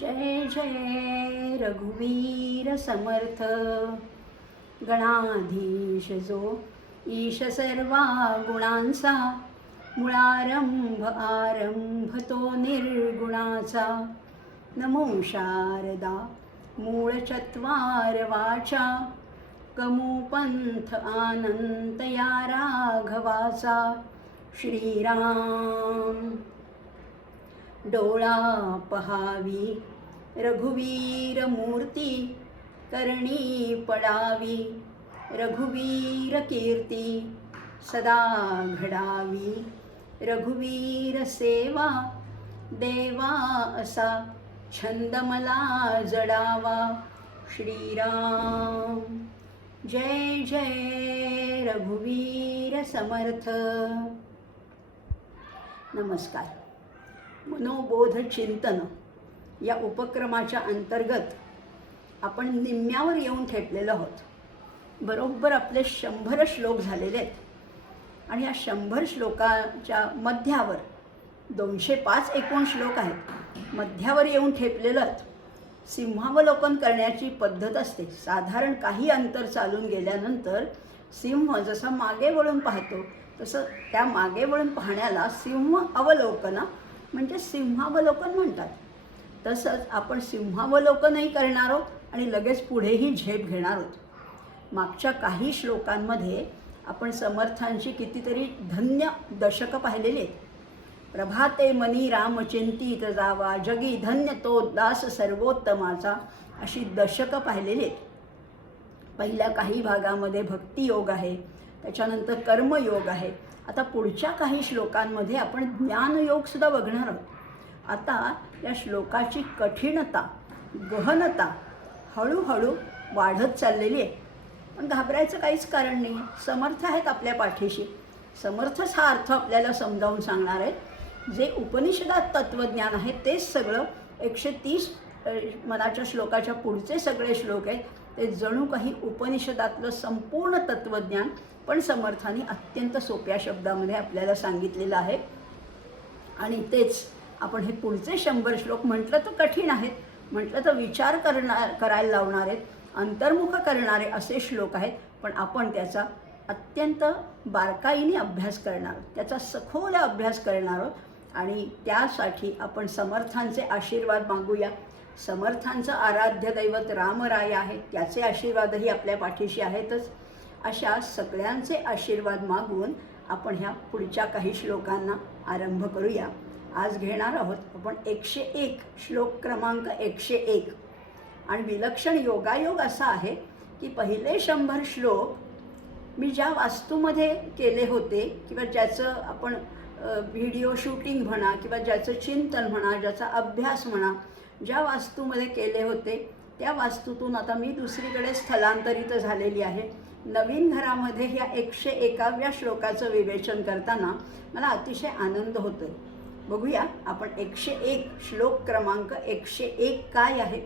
जय जय रघुवीर समर्थ। गणाधीश जो ईश सर्वा गुणांचा, मुळारंभ आरंभ तो निर्गुणाचा। नमो शारदा मूळ चत्वार वाचा, कमू पंथ आनंत या राघवाचा। श्रीराम डोळा पहावी रघुवीर मूर्ती, करणी पडावी रघुवीर कीर्ती। सदा घडावी रघुवीर सेवा, देवा असा छंद मला जडावा। श्रीराम जय जय रघुवीर समर्थ। नमस्कार। मनोबोध चिंतन या उपक्रमाच्या अंतर्गत आपण निम्म्यावर येऊन ठेपलेलो आहोत। बरोबर आपले 100 श्लोक झालेले आहेत आणि या 100 श्लोकाच्या मध्यावर 205 एकूण श्लोक आहेत। मध्यावर येऊन ठेपलेलं सिंहावलोकन करण्याची पद्धत असते। साधारण काही अंतर चालून गेल्यानंतर सिंह जसा मागे वळून पाहतो तसं त्या मागे वळून पाहण्याला सिंह अवलोकन म्हणजे सिंहावलोकन म्हणतात। तसंच आपण सिंहावलोकनही करणार आहोत आणि लगेच पुढेही झेप घेणार आहोत। मागच्या काही श्लोकांमध्ये आपण समर्थांची कितीतरी धन्य दशकं पाहिलेली आहेत। प्रभाते मनी राम चिंतित जावा, जगी धन्य तो दास सर्वोत्तमाचा, अशी दशकं पाहिलेली आहेत। पहिल्या काही भागामध्ये भक्तियोग आहे, त्याच्यानंतर कर्मयोग आहे। आता पुढच्या काही श्लोकांमध्ये आपण ज्ञानयोगसुद्धा बघणार आहोत। आता या श्लोकाची कठीणता गहनता हळूहळू वाढत चाललेली आहे, पण घाबरायचं काहीच कारण नाही। समर्थ आहेत आपल्या पाठीशी। समर्थच हा अर्थ आपल्याला समजावून सांगणार आहेत। जे उपनिषदात तत्त्वज्ञान आहे तेच सगळं 130 मनाच्या श्लोकाच्या पुढचे सगळे श्लोक आहेत ते जणू काही उपनिषदातलं संपूर्ण तत्त्वज्ञान पण समर्थांनी अत्यंत सोप्या शब्दामध्ये आपल्याला सांगितलेलं आहे। आणि तेच आपण हे पुढचे 100 श्लोक म्हटलं तर कठीण आहेत, म्हटलं तर विचार करायला लावणारे, अंतर्मुख करणारे असे श्लोक आहेत, पण आपण त्याचा अत्यंत बारकाईने अभ्यास करणार, त्याचा सखोल अभ्यास करणार आहोत। आणि त्यासाठी आपण समर्थांचे आशीर्वाद मागूया। समर्थांचं आराध्य दैवत रामराय आहे, त्याचे आशीर्वादही आपल्या पाठीशी आहेतच। अशा सगळ्यांचे आशीर्वाद मागून आपण ह्या पुढच्या काही श्लोकांना आरंभ करूया। आज घेणार आहोत आपण 101 श्लोक क्रमांक 101। आणि विलक्षण योगायोग असा आहे की पहिले 100 श्लोक मी ज्या वास्तूमध्ये केले होते किंवा ज्याचं आपण व्हिडिओ शूटिंग म्हणा किंवा ज्याचं चिंतन म्हणा, ज्याचा अभ्यास म्हणा, ज्या वास्तूमध्ये केले होते त्या वास्तूतून आता मी दुसरीकडे स्थलांतरित झालेली आहे। नवीन घरामध्ये ह्या 101व्या श्लोकाचं विवेचन करताना मला अतिशय आनंद होतोय। बघूया आपण 101 श्लोक क्रमांक 101 काय आहे।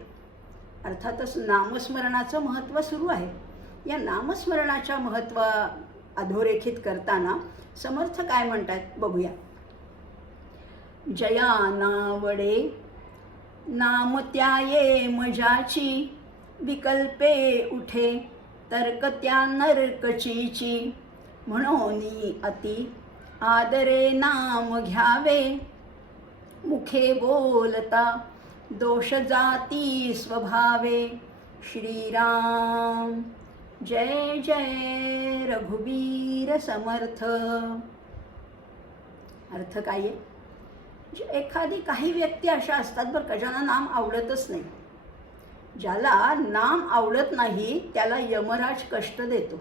अर्थातच नामस्मरणाचं महत्त्व सुरू आहे। या नामस्मरणाच्या महत्त्व अधोरेखित करताना समर्थ काय म्हणतात बघूया। जया नावडे नाम त्याये मजाची, विकल्पे उठे तर्क त्या नरकचीची। म्हणोनी अति आदरे नाम घ्यावे, मुखे बोलता दोष जाती स्वभावे। श्रीराम जय जय रघुवीर समर्थ। अर्थ काय आहे? एखादी काही व्यक्ती अशा असतात बरं का ज्यांना नाम आवडतच नाही। ज्याला नाम आवडत नाही त्याला यमराज कष्ट देतो,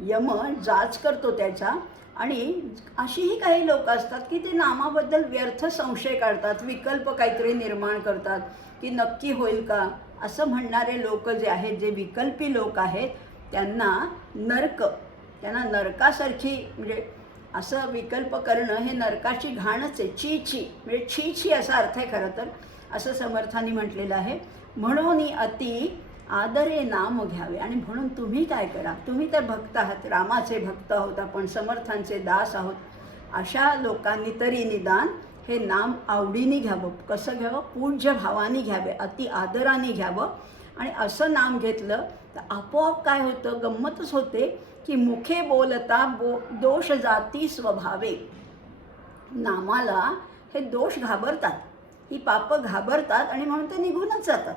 यम जाच करतो त्याचा। आणि अशीही काही लोक असतात की ते नामाबद्दल व्यर्थ संशय काढतात, विकल्प काहीतरी निर्माण करतात की नक्की होईल का असं म्हणणारे लोक जे आहेत, जे विकल्पी लोक आहेत त्यांना त्यांना नरकासारखी, म्हणजे असं विकल्प करणं हे नरकाची घाणच आहे। ची ची म्हणजे छी छी असा अर्थ आहे खरं तर, असं समर्थांनी म्हटलेलं आहे। म्हणून अति आदरे नाम घ्यावे। आणि म्हणून तुम्ही काय करा, तुम्ही तर भक्त आहात, रामाचे भक्त आहोत आपण, समर्थांचे दास आहोत। अशा लोकांनी तरी निदान हे नाम आवडीने घ्यावं. कसं घ्यावं? पूज्य भावाने घ्यावे, अति आदराने घ्यावं. आणि असं नाम घेतलं तर आपोआप काय होतं, गंमतच होते की मुखे बोलता दोष जाती स्वभावे. नामाला हे दोष घाबरतात, ही पापं घाबरतात आणि म्हणून ते निघूनच जातात.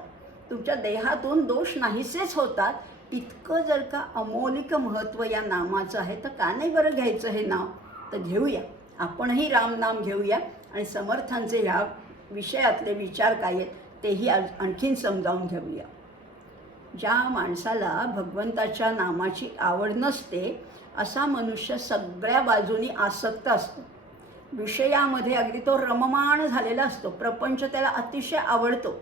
तुमच्या देहातून दोष नाहीसेच होतात. इतकं जर का अमौलिक महत्त्व या नामाचं आहे तर का नाही बरं घ्यायचं हे नाव? तर घेऊया, आपणही रामनाम घेऊया आणि समर्थांचे ह्या विषयातले विचार काय आहेत तेही आणखीन समजावून घेऊया. ज्या माणसाला भगवंताच्या नामाची आवड नसते असा मनुष्य सगळ्या बाजूनी आसक्त असतो. विषयामध्ये अगदी तो रममाण झालेला असतो. प्रपंच त्याला अतिशय आवडतो.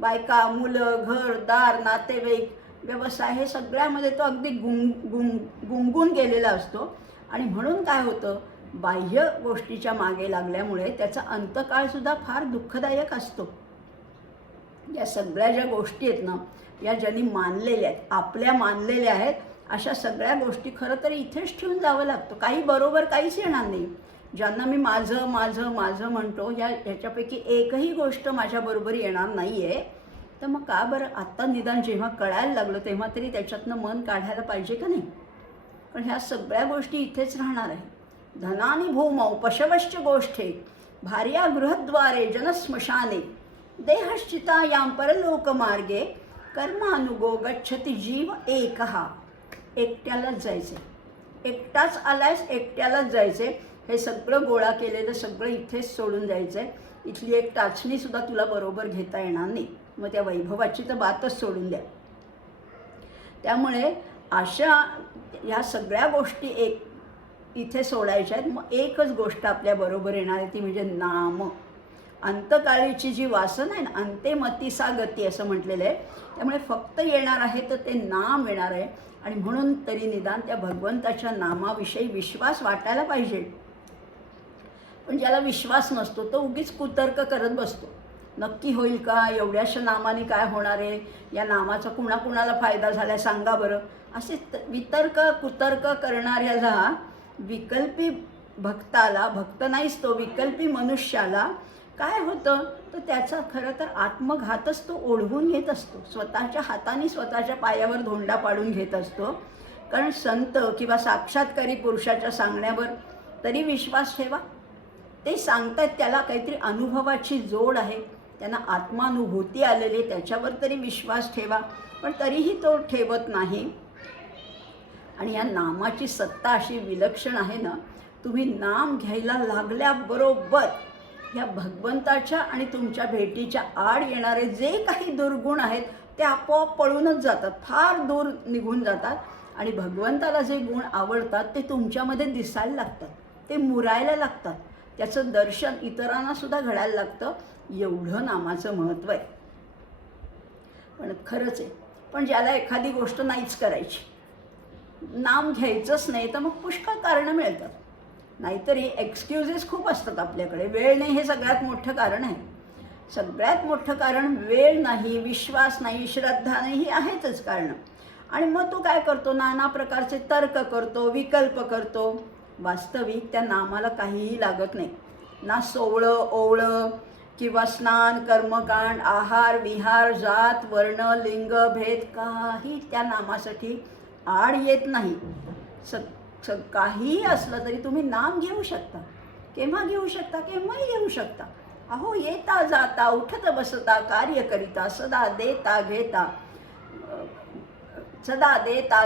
बायका, मुलं, घर, दार, नातेवाईक, व्यवसाय हे सगळ्यामध्ये तो अगदी गुंगून गेलेला असतो. आणि म्हणून काय होतं, बाह्य गोष्टीच्या मागे लागल्यामुळे त्याचा अंतकाळसुद्धा फार दुःखदायक असतो. या सगळ्या ज्या गोष्टी आहेत ना, या ज्यांनी मानलेल्या आहेत, आपल्या मानलेल्या आहेत, अशा सगळ्या गोष्टी खरं तर इथेच ठेवून जावं लागतं. काही बरोबर काहीच येणार नाही. ज्यांना मी माझं माझं माझं म्हणतो, ह्याच्यापैकी एकही गोष्ट माझ्याबरोबर येणार नाही आहे, तर मग का बरं आत्ता निदान जेव्हा कळायला लागलं तेव्हा तरी त्याच्यातनं मन काढायला पाहिजे का नाही? पण ह्या सगळ्या गोष्टी इथेच राहणार आहे. धनानी भूमौ पशवश्च गोष्ठे भार्या गृहद्वारे जनस्मशाने देहश्चितायां परलोकमार्गे कर्मानुगो गच्छति जीव एकहा. एकट्यालाच जायचे, एकटाच आलायस, एकट्यालाच जायचे. हे सगळं गोळा केलेलं सगळं इथेच सोडून जायचं आहे. इथली एक टाचणीसुद्धा तुला बरोबर घेता येणार नाही. मग त्या वैभवाची तर बातच सोडून द्या. त्यामुळे अशा ह्या सगळ्या गोष्टी इथे सोडायच्या आहेत. मग एकच गोष्ट आपल्याबरोबर येणार आहे, ती म्हणजे नाम. अंतकाळीची जी वासना आहे ना, अंते मतीसा गती असं म्हटलेलं आहे. त्यामुळे फक्त येणार आहे तर ते नाम येणार आहे. आणि म्हणून तरी निदान त्या भगवंताच्या नामाविषयी विश्वास वाटायला पाहिजे. पण ज्याला विश्वास नसतो तो उगीच कुतर्क करत बसतो. नक्की होईल का? एवढ्याशा नामाने काय होणार आहे? या नामाचा कुणाकुणाला फायदा झाला सांगा बरं. असे वितर्क कुतर्क करणाऱ्याला, विकल्पी भक्ताला, भक्त नाहीच तो, विकल्पी मनुष्याला काय होतं, तर त्याचा खरं तर आत्मघातच तो ओढवून घेत असतो. स्वतःच्या हाताने स्वतःच्या पायावर धोंडा पाडून घेत असतो. कारण संत किंवा साक्षात्कारी पुरुषाच्या सांगण्यावर तरी विश्वास ठेवा. ते सांगतात त्याला काहीतरी अनुभवाची जोड आहे, त्यांना आत्मानुभूती आलेली, त्याच्यावर तरी विश्वास ठेवा. पण तरीही तो ठेवत नाही. आणि या नामाची सत्ता अशी विलक्षण आहे ना, तुम्ही नाम घ्यायला लागल्याबरोबर ह्या भगवंताच्या आणि तुमच्या भेटीच्या आड येणारे जे काही दुर्गुण आहेत ते आपोआप पळूनच जातात, फार दूर निघून जातात. आणि भगवंताला जे गुण आवडतात ते तुमच्यामध्ये दिसायला लागतात, ते मुरायला लागतात, त्याचं दर्शन इतरांनासुद्धा घडायला लागतं. एवढं नामाचं महत्त्व आहे. पण खरंच आहे, पण ज्याला एखादी गोष्ट नाहीच करायची, नाम घ्यायचंच नाही, तर मग पुष्कळ कारणं मिळतात. नाहीतरी एक्सक्युजेस खूप असतात आपल्याकडे. वेळ नाही हे सगळ्यात मोठं कारण आहे. सगळ्यात मोठं कारण वेळ नाही, विश्वास नाही, श्रद्धा नाही, ही आहेतच कारणं. आणि मग तो काय करतो, नाना प्रकारचे तर्क करतो, विकल्प करतो. वास्तविक त्या नामाला काहीही लागत नाही. ना सोवळं ओवळं किंवा स्नान, कर्मकांड, आहार विहार, जात वर्ण लिंग भेद काही त्या नामासाठी आड येत नाही. काहीही असलं तरी तुम्ही नाम घेऊ शकता. केव्हा घेऊ शकता? केव्हाही घेऊ शकता. अहो येता जाता, उठत बसता, कार्य करिता, सदा देता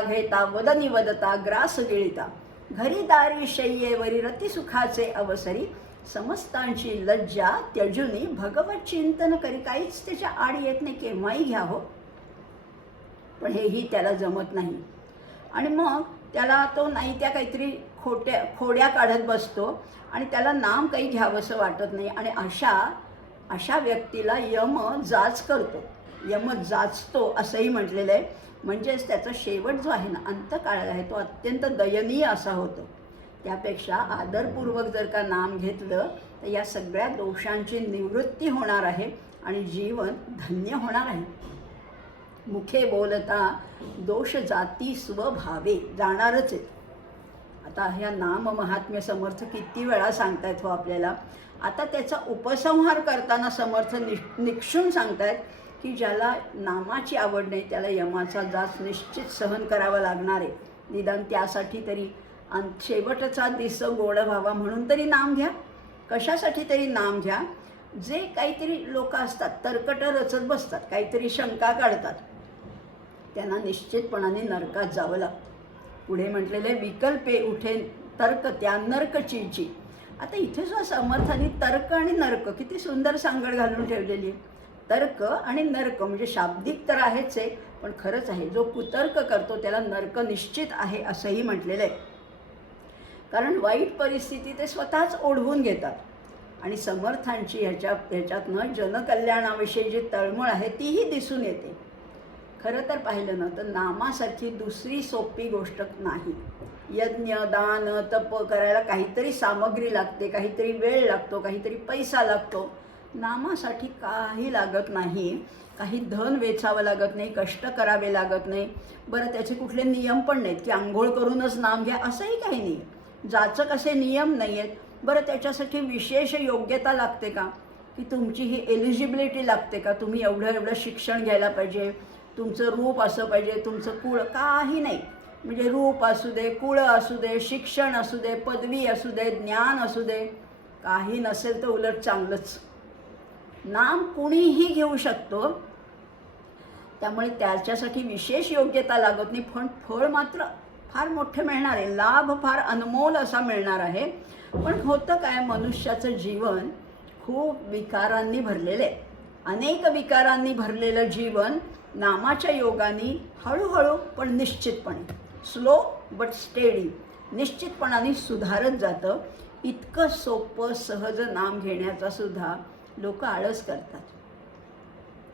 घेता, वदनी वदता, ग्रास गिळिता, घरी दारी शय्येवरी रतिसुखाचे अवसरी, समस्तांची लज्जा त्यजुनी भगवत चिंतन करी. काहीच त्याच्या आड येत नाही, केव्हाही घ्या हो. पण हेही त्याला जमत नाही. आणि मग त्याला तो नाही त्या काहीतरी खोड्या काढत बसतो आणि त्याला नाम काही घ्यावंसं वाटत नाही. आणि अशा व्यक्तीला यम जाच करतो, यम जाचतो असंही म्हटलेलं आहे. म्हणजेच त्याचा शेवट जो आहे ना, अंतकाळ आहे, तो अत्यंत दयनीय असा होतो. त्यापेक्षा आदरपूर्वक जर का नाम घेतलं तर या सगळ्या दोषांची निवृत्ती होणार आहे आणि जीवन धन्य होणार आहे. मुखे बोलता दोष जाती स्वभावे, जाणारच आहेत. आता ह्या नाम महात्म्य समर्थ किती वेळा सांगतायत हो आपल्याला. आता त्याचा उपसंहार करताना समर्थ निक्षून सांगतायत की ज्याला नामाची आवड नाही त्याला यमाचा जाच निश्चित सहन करावा लागणार आहे. निदान त्यासाठी तरी शेवटचा दिस गोड व्हावा म्हणून तरी नाम घ्या. कशासाठी तरी नाम घ्या. जे काहीतरी लोक असतात तर्कट रचत बसतात, काहीतरी शंका काढतात, त्यांना निश्चितपणाने नरकात जावं लागतं. पुढे म्हटलेले विकल्पे उठे तर्क त्या नरकचीची. आता इथे सुद्धा समर्थांनी तर्क आणि नरक किती सुंदर सांगड घालून ठेवलेली आहे. तर्क आणि नरक म्हणजे शाब्दिक तर आहेच आहे, पण खरंच आहे. जो कुतर्क करतो त्याला नरक निश्चित आहे असंही म्हटलेलं आहे. कारण वाईट परिस्थिती ते स्वतःच ओढवून घेतात. आणि समर्थांची ह्याच्यातनं जनकल्याणाविषयी जी तळमळ आहे तीही दिसून येते. खरं तर पाहिलं ना तर नामासारखी दुसरी सोपी गोष्ट नाही. यज्ञ दान तप करायला काहीतरी सामग्री लागते, काहीतरी वेळ लागतो, काहीतरी पैसा लागतो. नामासाठी काही लागत नाही. काही धन वेचावं लागत नाही, कष्ट करावे लागत नाही. बरं त्याचे कुठले नियम पण नाहीत की आंघोळ करूनच नाम घ्या असंही काही नाही. जाचक असे नियम नाही आहेत. बरं त्याच्यासाठी विशेष योग्यता लागते का, की तुमची ही एलिजिबिलिटी लागते का, तुम्ही एवढं शिक्षण घ्यायला पाहिजे, तुमचं रूप असं पाहिजे, तुमचं कुळ, काही नाही. म्हणजे रूप असू दे, कुळ असू दे, शिक्षण असू दे, पदवी असू दे, ज्ञान असू दे, काही नसेल तर उलट चांगलंच. नाम कुणीही घेऊ शकतो, त्यामुळे त्याच्यासाठी विशेष योग्यता लागत नाही. पण फळ मात्र फार मोठे मिळणार आहे, लाभ फार अनमोल असा मिळणार आहे. पण होतं काय, मनुष्याचं जीवन खूप विकारांनी भरलेलं आहे. अनेक विकारांनी भरलेलं जीवन नामाच्या योगाने हळूहळू पण निश्चितपणे, स्लो बट स्टेडी, निश्चितपणाने सुधारत जातं. इतकं सोपं सहज नाम घेण्याचा सुद्धा लोक आळस करतात.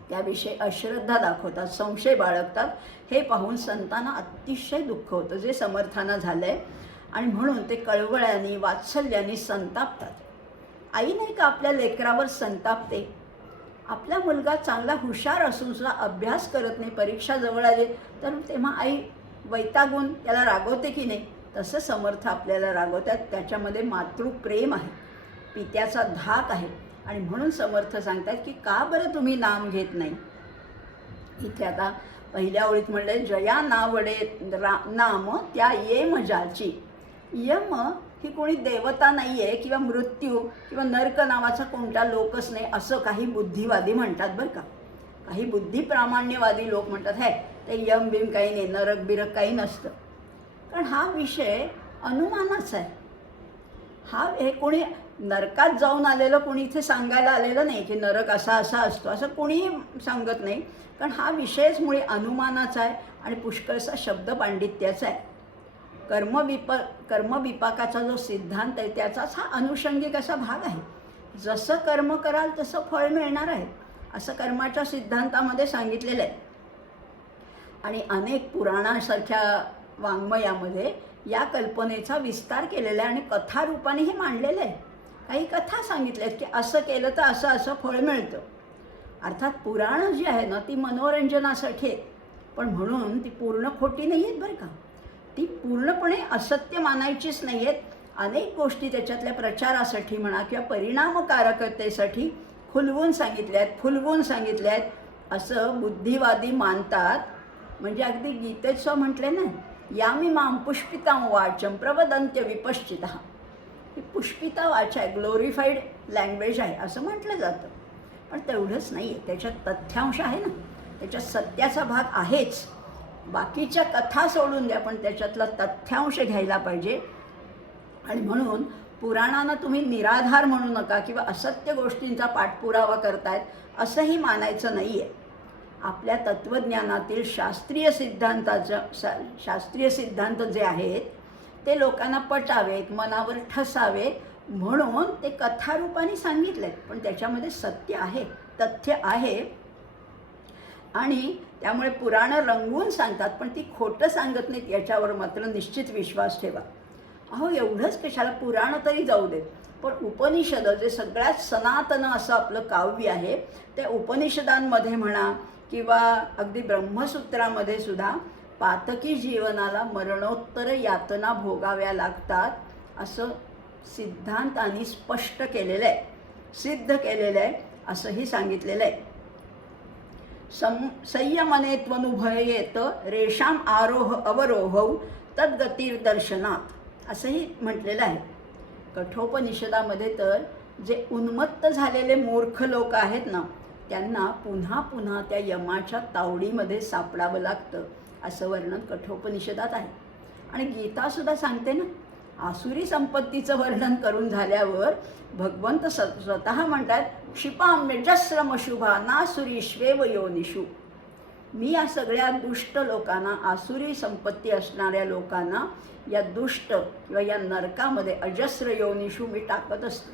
त्याविषयी अश्रद्धा दाखवतात, संशय बाळगतात. हे पाहून संतांना अतिशय दुःख होतं, जे समर्थांना झालं आहे. आणि म्हणून ते कळवळ्याने वात्सल्याने संतापतात. आई नाही का आपल्या लेकरावर संतापते. आपला मुलगा चांगला हुशार असून सुद्धा अभ्यास करत नाही, परीक्षा जवळ आली तर तेव्हा आई वैतागून त्याला रागवते की नाही, तसं समर्थ आपल्याला रागवतात. त्याच्यामध्ये मातृप्रेम आहे, पित्याचा धाक आहे. आणि म्हणून समर्थ सांगतात की का बरं तुम्ही नाम घेत नाही. इथे आता पहिल्या ओळीत म्हणले जया नावडे नाम त्या ये मजाची. यम ही कोणी देवता नाही आहे किंवा मृत्यू किंवा नरक नावाचा कोणता लोकच नाही असं काही बुद्धिवादी म्हणतात बरं का. काही बुद्धिप्रामाण्यवादी लोक म्हणतात हे ते यम बिम काही नाही, नरक बिरक काही नसतं. कारण हा विषय अनुमानाचा आहे. हे कोणी नरकात जाऊन आलेलं कोणी इथे सांगायला आलेलं नाही की नरक असा असा असतो, असं कोणीही सांगत नाही. कारण हा विषयच मुळे अनुमानाचा आहे आणि पुष्कळसा शब्द पांडित्याचा आहे. कर्मविपाकाचा जो सिद्धांत आहे त्याचाच हा अनुषंगिक असा भाग आहे. जसं कर्म कराल तसं फळ मिळणार आहे असं कर्माच्या सिद्धांतामध्ये सांगितलेलं आहे. आणि अनेक पुराणासारख्या वाङ्मयामध्ये या कल्पनेचा विस्तार केलेला आहे आणि कथारूपाने हे मांडलेलं आहे. काही कथा सांगितल्यात की असं केलं तर असं असं फळ मिळतं. अर्थात पुराणं जी आहे ना ती मनोरंजनासाठी आहे, पण म्हणून ती पूर्ण खोटी नाही आहेत बरं का. ती पूर्णपणे असत्य मानायचीच नाही आहेत. अनेक गोष्टी त्याच्यातल्या प्रचारासाठी म्हणा किंवा परिणामकारकतेसाठी फुलवून सांगितल्या आहेत असं बुद्धिवादी मानतात. म्हणजे अगदी गीतेत म्हटले ना, यामी माम पुष्पितां वाचम प्रवदंत्य विपश्चितः. ही पुष्पिता वाचा आहे, ग्लोरिफाईड लँग्वेज आहे असं म्हटलं जातं. पण तेवढंच नाही आहे, त्याच्यात तथ्यांश आहे ना, त्याच्यात सत्याचा भाग आहेच. बाकीच्या कथा सोडून द्या, पण त्याच्यातला तथ्यांश घ्यायला पाहिजे. आणि म्हणून पुराणांना तुम्ही निराधार म्हणू नका किंवा असत्य गोष्टींचा पाठपुरावा करतायत असंही मानायचं नाही आहे. आपल्या तत्त्वज्ञानातील शास्त्रीय सिद्धांत जे आहेत ते लोकांना पटावेत, मनावर ठसावेत म्हणून ते कथारूपाने सांगितलेत. पण त्याच्यामध्ये सत्य आहे, तथ्य आहे. आणि त्यामुळे पुराणं रंगवून सांगतात पण ती खोटं सांगत नाहीत याच्यावर मात्र निश्चित विश्वास ठेवा. अहो एवढंच कशाला, पुराणं तरी जाऊ देत, पण उपनिषद जे सगळ्यात सनातन असं आपलं काव्य आहे त्या उपनिषदांमध्ये म्हणा किंवा अगदी ब्रह्मसूत्रामध्ये सुद्धा पातकी जीवनाला मरणोत्तर यातना भोगाव्या लागतात असं सिद्धांतांनी स्पष्ट केलेलं आहे. सिद्ध केलेलं आहे असंही सांगितलेलं आहे. संयमनेत्वनुभवेत रेषाम आरोह अवरोहौ तद्गतिर्दर्शनात असंही म्हटलेलं आहे. कठोपनिषदामध्ये तर जे उन्मत्त झालेले मूर्ख लोक आहेत ना, त्यांना पुन्हा पुन्हा त्या यमाच्या तावडीमध्ये सापडावं लागतं असं वर्णन कठोपनिषदात आहे. आणि गीतासुद्धा सांगते ना, आसुरी संपत्तीचं वर्णन करून झाल्यावर भगवंत स्वतः म्हणतात, क्षिपाम निजस्रमशुभा नासुरीश्वेव योनिषु. मी या सगळ्या दुष्ट लोकांना, आसुरी संपत्ती असणाऱ्या लोकांना या दुष्ट किंवा या नरकामध्ये अजस्र योनिषु मी टाकत असतो.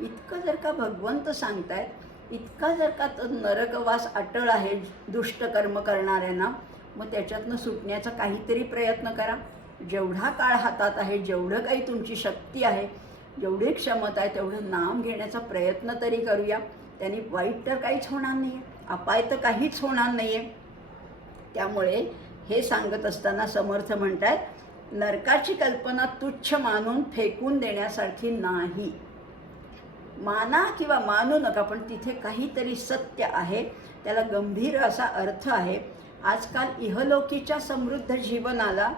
इतकं जर का भगवंत सांगतायत, इतका जर का तो नरकवास अटळ आहे दुष्ट कर्म करणाऱ्यांना, मग त्याच्यातनं सुटण्याचा काहीतरी प्रयत्न करा. जेवढा काळ हातात आहे, जेवढं काही तुमची शक्ती आहे, जेवढी क्षमता आहे, तेवढं नाम घेण्याचा प्रयत्न तरी करूया. त्यांनी वाईट तर काहीच होणार नाही आहे, अपाय तर काहीच होणार नाही आहे. त्यामुळे हे सांगत असताना समर्थ म्हणतात, नरकाची कल्पना तुच्छ मानून फेकून देण्यासारखी नाही. माना किंवा मानू नका, पण तिथे काहीतरी सत्य आहे, त्याला गंभीर असा अर्थ आहे. आजकाल इहलोकीच्या समृद्ध जीवनाला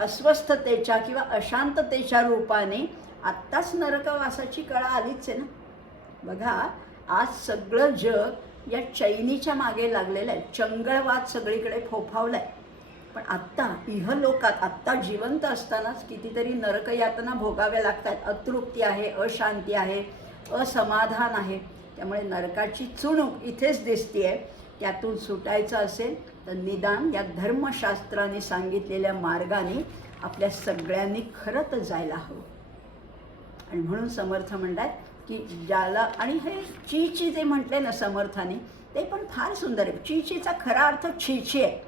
अस्वस्थतेच्या किंवा अशांततेच्या रूपाने आत्ताच नरकवासाची कळा आलीच आहे ना. बघा, आज सगळं जग या चैनीच्या मागे लागलेलं आहे. चंगळवाद सगळीकडे फोफावला आहे. पण आत्ता इहलोकात, आत्ता जिवंत असतानाच कितीतरी नरकयातना भोगाव्या लागतात. अतृप्ती आहे, अशांती आहे, असमाधान आहे. त्यामुळे नरकाची चुणूक इथेच दिसते आहे. त्यातून सुटायचं असेल तर निदान या धर्मशास्त्राने सांगितलेल्या मार्गाने आपल्या सगळ्यांनी खरं तर जायला हवं. आणि म्हणून समर्थ म्हणतात की ज्याला, आणि हे चीची जे म्हटले ना समर्थाने, ते पण फार सुंदर आहे. चीचीचा खरा अर्थ छीची आहे.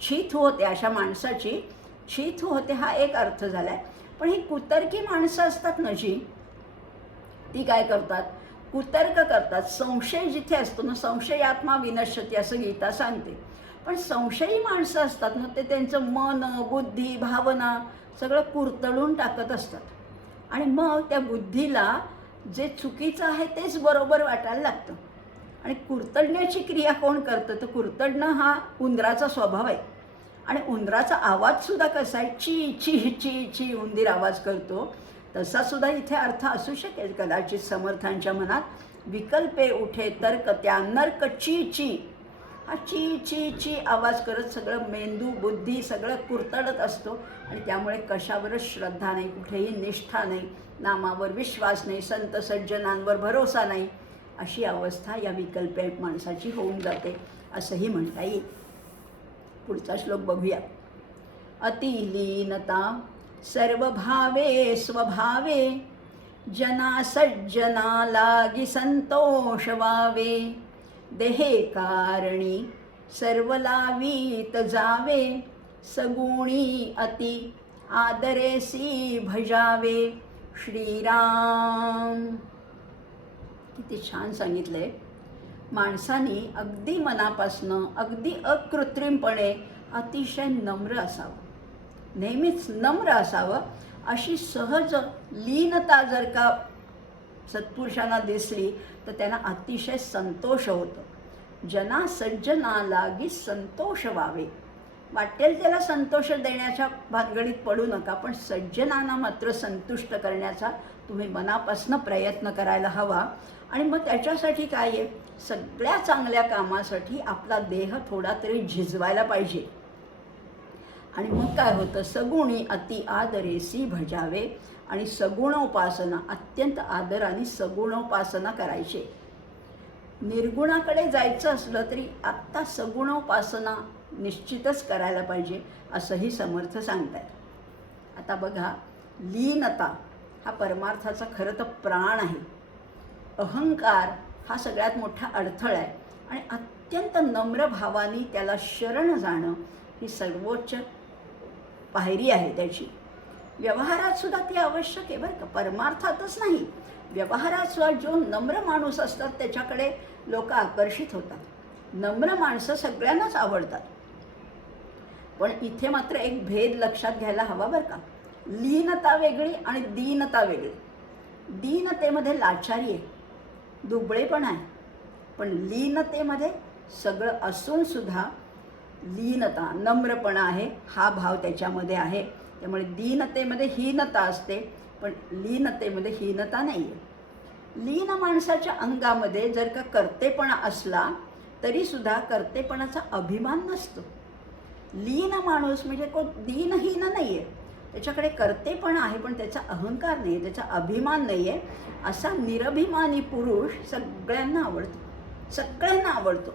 छीथू होते, अशा माणसाची छीथू होते हा एक अर्थ झाला आहे. पण ही कुतर्की माणसं असतात ना जी, ती काय करतात, कुतर्क करतात. संशय जिथे असतो ना, संशयात्मा विनश्यती असं गीता सांगते. पण संशयी माणसं असतात ना, ते त्यांचं मन, बुद्धी, भावना सगळं कुरतडून टाकत असतात. आणि मग त्या बुद्धीला जे चुकीचं आहे तेच बरोबर वाटायला लागतं. आणि कुरतडण्याची क्रिया कोण करतं, तर कुरतडणं हा उंदराचा स्वभाव आहे. आणि उंदराचा आवाजसुद्धा कसा आहे, ची ची ची ची उंदीर आवाज करतो, तसा सुद्धा इथे अर्थ असू शकेल कदाचित समर्थांच्या मनात. विकल्पे उठे तर्क त्या नर्क ची ची, हा ची ची ची आवाज करत सगळं मेंदू, बुद्धी सगळं कुरतडत असतो. आणि त्यामुळे कशावरच श्रद्धा नाही, कुठेही निष्ठा नाही, नामावर विश्वास नाही, संत सज्जनांवर भरोसा नाही, अशी अवस्था या विकल्पे माणसाची होऊन जाते असंही म्हणता येईल. पुढचा श्लोक बघूया. अतिलीनता सर्वभावे स्वभावे जना सज्जना लागी संतोष वावे देहे कारणी सर्वलावीत जावे सगुणी अति आदरेसी भजावे. श्रीराम. किती छान सांगितलंय. माणसाने अगदी मनापासनं, अगदी अकृत्रिमपणे अतिशय नम्र असावं, नेहमीच नम्र असावं. अशी सहज लीनता जर का सत्पुरुषांना दिसली तर त्यांना अतिशय संतोष होतो. जना सज्जना लागी संतोष वावे. वाटेल त्याला संतोष देण्याच्या भानगडीत पडू नका, पण सज्जनांना मात्र संतुष्ट करण्याचा तुम्ही मनापासून प्रयत्न करायला हवा. आणि मग त्याच्यासाठी काय आहे, सगळ्या चांगल्या कामासाठी आपला देह थोडा तरी झिजवायला पाहिजे. आणि मग काय होतं, सगुणी अति आदरेसी भजावे. आणि सगुणोपासना, अत्यंत आदराने सगुणोपासना करायची. निर्गुणाकडे जायचं असलं तरी आत्ता सगुणोपासना निश्चितच करायला पाहिजे असंही समर्थ सांगतात. आता बघा, लीनता हा परमार्थाचा खरं तर प्राण आहे. अहंकार हा सगळ्यात मोठा अडथळा आहे. आणि अत्यंत नम्र भावाने त्याला शरण जाणं ही सर्वोच्च पायरी आहे त्याची. व्यवहारात सुद्धा ती आवश्यक आहे बरं का, परमार्थातच नाही, व्यवहारात सुद्धा जो नम्र माणूस असतात त्याच्याकडे लोक आकर्षित होतात. नम्र माणसं सगळ्यांनाच आवडतात. पण इथे मात्र एक भेद लक्षात घ्यायला हवा बरं का. लीनता वेगळी आणि दीनता वेगळी. दीनतेमध्ये लाचारी आहे, दुबळेपण आहे. पण लीनतेमध्ये सगळं असून सुद्धा लीनता, नम्रपणा आहे, हा भाव त्याच्यामध्ये आहे. त्यामुळे दीनतेमध्ये हीनता असते, पण लीनतेमध्ये हीनता नाही आहे. लीन माणसाच्या अंगामध्ये जर का कर्तेपणा असला तरीसुद्धा कर्तेपणाचा अभिमान नसतो. लीन माणूस म्हणजे कोण दीनहीन नाही आहे, त्याच्याकडे कर्तेपणा आहे पण त्याचा अहंकार नाही आहे, त्याचा अभिमान नाही आहे. असा निरभिमानी पुरुष सगळ्यांना आवडतो, सगळ्यांना आवडतो.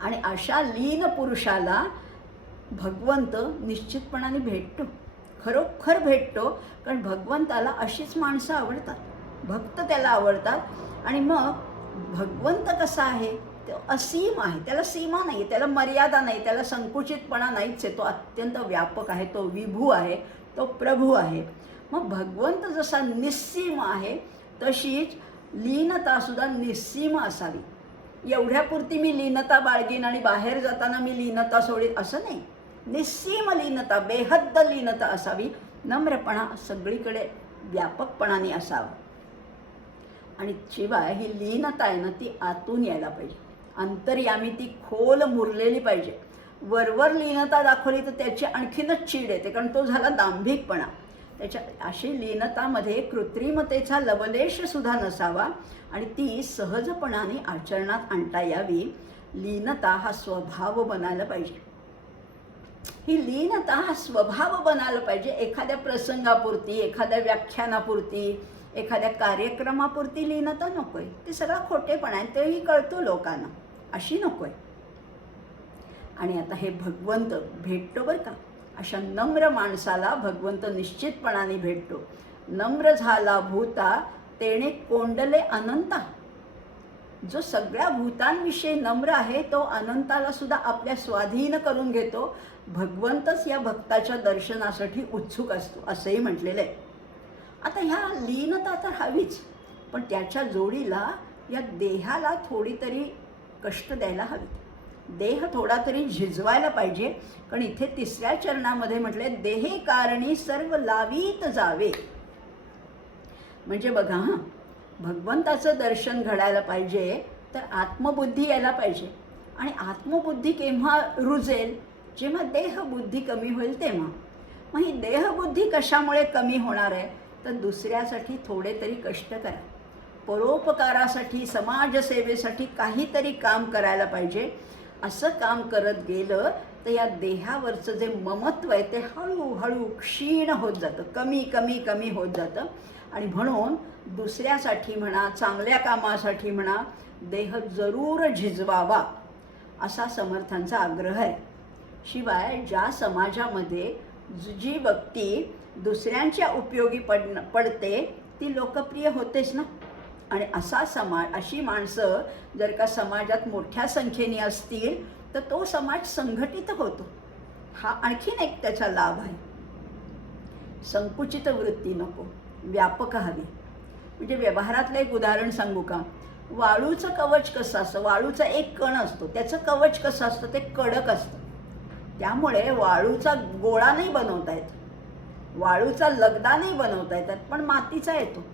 आणि अशा लीन पुरुषाला भगवंत निश्चितपणाने भेटतो, खरोखर भेटतो. कारण भगवंताला अशीच माणसं आवडतात, भक्त त्याला आवडतात. आणि मग भगवंत कसा आहे, तो असीम आहे, त्याला सीमा नाही, त्याला मर्यादा नाही, त्याला संकुचितपणा नाहीच आहे. तो अत्यंत व्यापक आहे, तो विभू आहे, तो प्रभू आहे. मग भगवंत जसा निस्सीम आहे तशीच लीनतासुद्धा निस्सीम असावी. एवढ्यापुरती मी लीनता बाळगीन आणि बाहेर जाताना मी लीनता सोडीन असं नाही. निस्सीम लीनता, बेहद्द लीनता असावी. नम्रपणा सगळीकडे व्यापकपणाने असावा. आणि शिवाय ही लीनता आहे ना, ती आतून यायला पाहिजे, अंतर्यामी, ती खोल मुरलेली पाहिजे. वरवर लीनता दाखवली तर त्याची आणखीनच चीड येते, कारण तो झाला दांभिकपणा. त्याच्या अशी लीनतामध्ये कृत्रिमतेचा लवलेशसुद्धा नसावा आणि ती सहजपणाने आचरणात आणता यावी. लीनता हा स्वभाव बनायला पाहिजे. ही लीनता हा स्वभाव बनायला पाहिजे. एखाद्या प्रसंगापुरती, एखाद्या व्याख्यानापुरती, एखाद्या कार्यक्रमापुरती लीनता नको आहे. ते सगळं खोटेपणा आहे, तेही कळतो लोकांना, अशी नको आहे. आणि आता हे भगवंत भेटतो बरं का, अशा नम्र माणसाला भगवंत निश्चितपणाने भेटतो. नम्र झाला भूता तेणे कोंडले अनंता. जो सगळ्या भूतांविषयी नम्र आहे तो अनंताला सुद्धा आपल्या स्वाधीन करून घेतो. भगवंतच या भक्ताच्या दर्शनासाठी उत्सुक असतो, असंही म्हटलेलं आहे. आता ह्या लीनता तर हवीच, पण त्याच्या जोडीला या देहाला थोडी तरी कष्ट द्यायला हवी. देह थोडा तरी झिजवायला पाहिजे. कारण इथे 3ऱ्या चरणामध्ये म्हटले, देहे कारणी सर्व लावीत जावे. म्हणजे बघा हां, भगवंताचं दर्शन घडायला पाहिजे तर आत्मबुद्धी यायला पाहिजे. आणि आत्मबुद्धी केव्हा रुजेल, जेव्हा देहबुद्धी कमी होईल तेव्हा. मग ही देहबुद्धी कशामुळे कमी होणार आहे, तर दुसऱ्यासाठी थोडे तरी कष्ट करा, परोपकारासाठी, समाजसेवेसाठी काहीतरी काम करायला पाहिजे. असं काम करत गेलं तर या देहावरचं जे ममत्व आहे ते हळूहळू क्षीण होत जातं, कमी कमी कमी होत जातं. आणि म्हणून दुसऱ्यासाठी म्हणा, चांगल्या कामासाठी म्हणा, देह जरूर झिजवावा असा समर्थांचा आग्रह आहे. शिवाय ज्या समाजामध्ये जी व्यक्ती दुसऱ्यांच्या उपयोगी पडते ती लोकप्रिय होतेच ना. आणि असा समाज, अशी माणसं जर का समाजात मोठ्या संख्येने असतील तर तो समाज संघटित होतो. हा आणखीन एक त्याचा लाभ आहे. संकुचित वृत्ती नको, व्यापक हवी. म्हणजे व्यवहारातलं एक उदाहरण सांगू का, वाळूचं कवच कसं असतं, वाळूचा एक कण असतो, त्याचं कवच कसं असतं, ते कडक असतं. त्यामुळे वाळूचा गोळा नाही बनवता येत, वाळूचा लगदा नाही बनवता येतात, पण मातीचा येतो.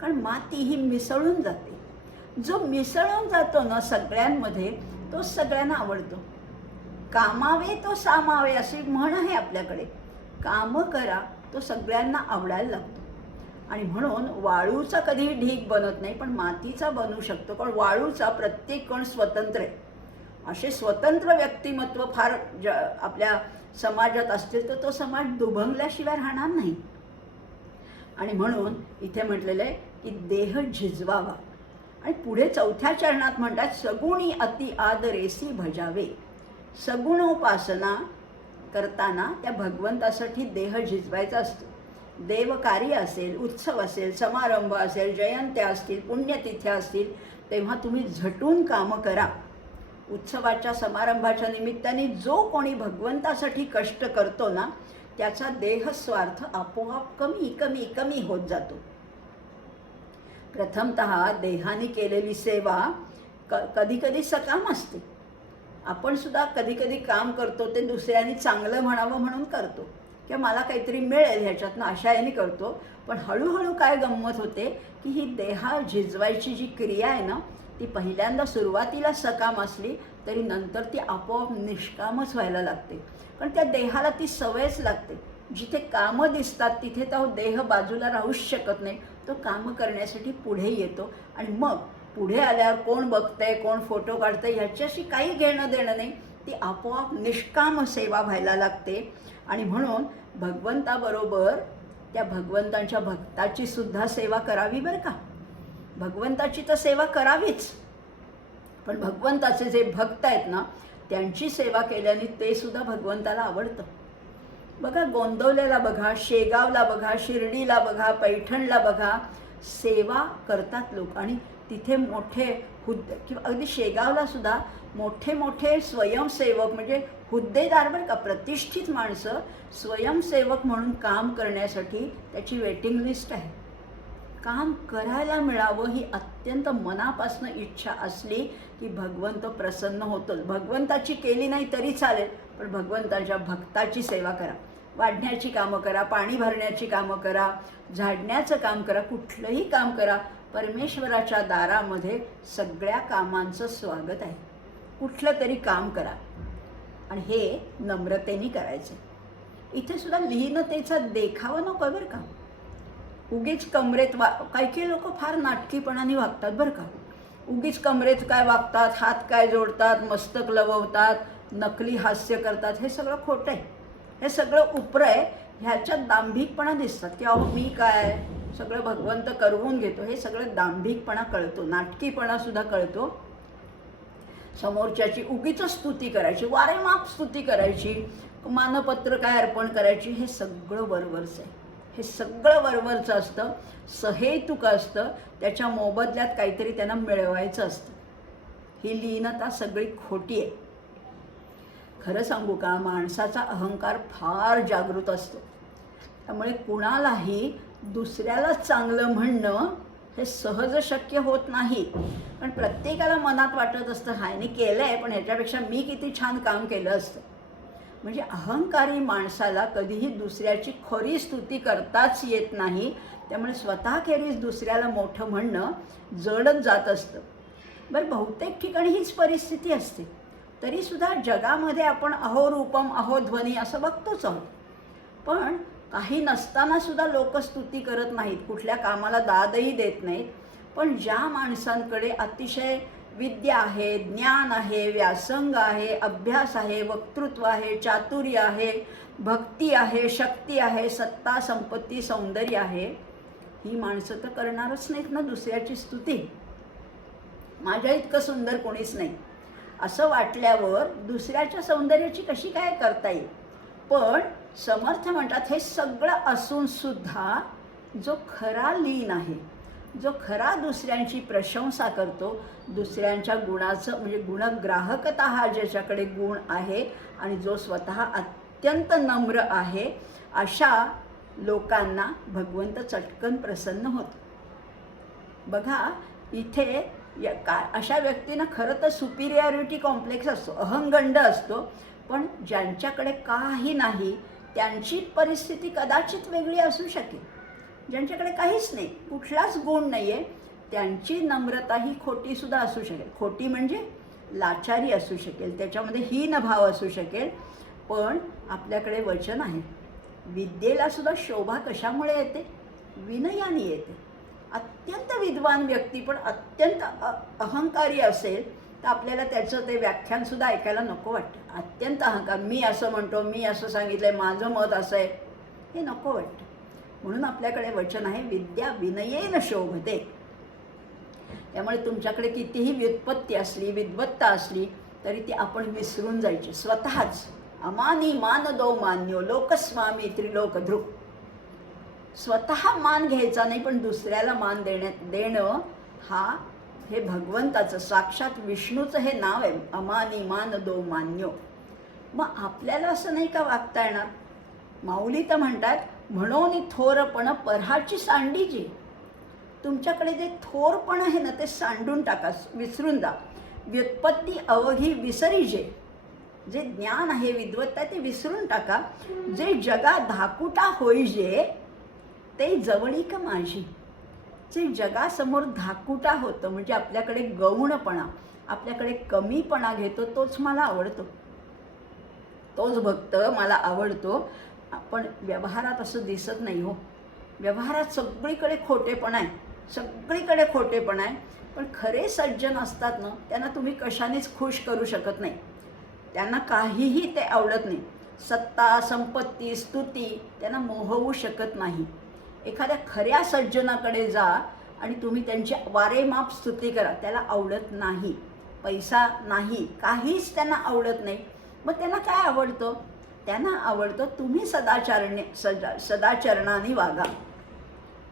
कारण माती ही मिसळून जाते. जो मिसळून जातो ना सगळ्यांमध्ये, तो सगळ्यांना आवडतो. कामावे तो सामावे अशी म्हण आहे आपल्याकडे. कामं करा, तो सगळ्यांना आवडायला लागतो. आणि म्हणून वाळूचा कधीही ढीग बनत नाही, पण मातीचा बनू शकतो. कारण वाळूचा प्रत्येक कण स्वतंत्र आहे. असे स्वतंत्र व्यक्तिमत्व फार आपल्या समाजात असतील तर तो समाज दुभंगल्याशिवाय राहणार नाही. आणि म्हणून इथे म्हटलेलं आहे की देह झिजवावा. आणि पुढे 4थ्या चरणात म्हणतात, सगुणी अति आदरेसी भजावे. सगुणोपासना करताना त्या भगवंतासाठी देह झिजवायचा असतो. देवकार्य असेल, उत्सव असेल, समारंभ असेल, जयंत्या असतील, पुण्यतिथ्या असतील, तेव्हा तुम्ही झटून कामं करा. उत्सवाच्या समारंभाच्या निमित्ताने जो कोणी भगवंतासाठी कष्ट करतो ना, त्याचा देहस्वार्थ आपोआप कमी कमी कमी होत जातो. प्रथमतः देहाने केलेली सेवा कधी कधी सकाम असते. आपण सुद्धा कधी कधी काम करतो ते दुसऱ्यांनी चांगलं म्हणावं म्हणून करतो. किंवा मला काहीतरी मिळेल ह्याच्यातनं अशा याने करतो. पण हळूहळू काय गंमत होते की ही देहा झिजवायची जी क्रिया आहे ना, ती पहिल्यांदा सुरुवातीला सकाम असली तरी नंतर ती आपोआप निष्कामच व्हायला लागते. कारण त्या देहाला ती सवयच लागते. जिथे कामं दिसतात तिथे तो देह बाजूला राहूच शकत नाही. तो कामं करण्यासाठी पुढे येतो आणि मग पुढे आल्यावर कोण बघतंय, कोण फोटो काढतंय ह्याच्याशी काही घेणं देणं नाही. ती आपोआप निष्काम सेवा व्हायला लागते. आणि म्हणून भगवंताबरोबर त्या भगवंतांच्या भक्ताची सुद्धा सेवा करावी बरं का. भगवंताची तर सेवा करावीच, पण भगवंताचे जे भक्त आहेत ना त्यांची सेवा केल्याने ते सुद्धा भगवंताला आवडतं. बघा, गोंदवलेला बघा, शेगावला बघा, शिर्डीला बघा, पैठणला बघा, सेवा करतात लोक. आणि तिथे मोठे किंवा अगदी शेगावला सुद्धा मोठे मोठे स्वयंसेवक म्हणजे हुद्देदार बरं का, प्रतिष्ठित माणसं स्वयंसेवक म्हणून काम करण्यासाठी त्याची वेटिंग लिस्ट आहे. काम करायला मिळावं ही अत्यंत मनापासून इच्छा असली की भगवंत प्रसन्न होतो. भगवंताची केली नाही तरी चालेल, पण भगवंताच्या भक्ताची सेवा करा. वाढण्याची कामं करा, पाणी भरण्याची कामं करा, झाडण्याचं काम करा, कुठलंही काम करा. परमेश्वराच्या दारामध्ये सगळ्या कामांचं स्वागत आहे. कुठलं तरी काम करा आणि हे नम्रतेने करायचं. इथे सुद्धा लीनतेचा देखावा नको बरं का. उगीच कमरेत काही काही लोक फार नाटकीपणाने वागतात बरं का. उगीच कमरेत काय वागतात, हात काय जोडतात, मस्तक लवतात, नकली हास्य करतात. हे सगळं खोटं आहे. हे सगळं उपरं आहे. ह्याच्यात दांभिकपणा दिसतात की अहो मी काय सगळं भगवंत करवून घेतो. हे सगळं दांभिकपणा कळतो, नाटकीपणासुद्धा कळतो. समोरच्याची उगीच स्तुती करायची, वारेमाप स्तुती करायची, मानपत्र काय अर्पण करायची, हे सगळं वरवरचं आहे. हे सगळं वरवरचं असतं, सहेतुक असतं. त्याच्या मोबदल्यात काहीतरी त्यांना मिळवायचं असतं. ही लीनता सगळी खोटी आहे. खरं सांगू का, माणसाचा अहंकार फार जागृत असतो. त्यामुळे कुणालाही दुसऱ्याला चांगलं म्हणणं हे सहज शक्य होत नाही. पण प्रत्येकाला मनात वाटत असतं ह्याने केलं आहे पण ह्याच्यापेक्षा मी किती छान काम केलं असतं. म्हणजे अहंकारी माणसाला कधीही दुसऱ्याची खरी स्तुती करताच येत नाही. त्यामुळे स्वतःखेरीज दुसऱ्याला मोठं म्हणणं जडच जात असतं. बरं, बहुतेक ठिकाणी हीच परिस्थिती असते. तरीसुद्धा जगामध्ये आपण अहो रूपम अहो ध्वनी असं बघतोच आहोत. पण काही नसतानासुद्धा लोक स्तुती करत नाहीत, कुठल्या कामाला दादही देत नाहीत. पण ज्या माणसांकडे अतिशय विद्या आहे, ज्ञान आहे, व्यासंग आहे, अभ्यास आहे, वक्तृत्व आहे, चातुर्य आहे, भक्ती आहे, शक्ती आहे, सत्ता संपत्ती सौंदर्य आहे, ही माणसं तर करणारच नाहीत ना दुसऱ्याची स्तुती. माझ्या इतकं सुंदर कोणीच नाही असं वाटल्यावर दुसऱ्याच्या सौंदर्याची कशी काय करता येईल. पण समर्थ म्हणतात हे सगळं असून सुद्धा जो खरा लीन आहे, जो खरा दुसऱ्यांची प्रशंसा करतो, दुसऱ्यांच्या गुणाचं म्हणजे गुणग्राहकता हा ज्याच्याकडे गुण आहे आणि जो स्वतः अत्यंत नम्र आहे, अशा लोकांना भगवंत चटकन प्रसन्न होतो. बघा, इथे अशा व्यक्तींना खरं तर सुपिरियरिटी कॉम्प्लेक्स असतो, अहंगंड असतो. पण ज्यांच्याकडे काही नाही त्यांची परिस्थिती कदाचित वेगळी असू शकेल. ज्यांच्याकडे काहीच नाही, कुठलाच गुण नाही आहे, त्यांची नम्रता ही खोटीसुद्धा असू शकेल. खोटी म्हणजे लाचारी असू शकेल, त्याच्यामध्ये हीन भाव असू शकेल. पण आपल्याकडे वचन आहे, विद्येलासुद्धा शोभा कशामुळे येते? विनयाने येते. अत्यंत विद्वान व्यक्ती पण अत्यंत अहंकारी असेल तर आपल्याला त्याचं ते व्याख्यानसुद्धा ऐकायला नको वाटतं. अत्यंत अहंकार, मी असं म्हणतो, मी असं सांगितलं आहे, माझं मत असं आहे, हे नको वाटतं. म्हणून आपल्याकडे वचन आहे, विद्या विनयेन शोभते. त्यामुळे तुमच्याकडे कितीही व्युत्पत्ती असली, विद्वत्ता असली तरी ती आपण विसरून जायची. स्वतःच अमानी मान दो मान्यो लोकस्वामी त्रिलोकध्रुव. स्वतः मान घ्यायचा नाही, पण दुसऱ्याला मान देणं हे भगवंताचं, साक्षात विष्णूचं हे नाव आहे, अमानी मान दो मान्यो. मग आपल्याला असं नाही का वागता येणार? माऊली तर म्हणतात, म्हणून थोरपण परहाची सांडीची. तुमच्याकडे जे थोरपण आहे ना ते सांडून टाका, विसरून जा. व्युत्पत्ती अवघी विसरीजे. जे ज्ञान आहे, विद्वत्ता आहे, ते विसरून टाका. जे जगा धाकुटा होईजे ते जवळीक माझी. जे जगासमोर धाकुटा होतं म्हणजे आपल्याकडे गौणपणा, आपल्याकडे कमीपणा घेतो, तोच मला आवडतो, तोच भक्त मला आवडतो. पण व्यवहारात असं दिसत नाही हो. व्यवहारात सगळीकडे खोटेपणा आहे, सगळीकडे खोटेपणा आहे. पण खरे सज्जन असतात ना, त्यांना तुम्ही कशानेच खुश करू शकत नाही. त्यांना काहीही ते आवडत नाही. सत्ता, संपत्ती, स्तुती त्यांना मोहवू शकत नाही. एखाद्या खऱ्या सज्जनाकडे जा आणि तुम्ही त्यांची वारेमाप स्तुती करा, त्याला आवडत नाही. पैसा नाही, काहीच त्यांना आवडत नाही. मग त्यांना काय आवडतं? त्यांना आवडतं तुम्ही सदाचरणाने वागा.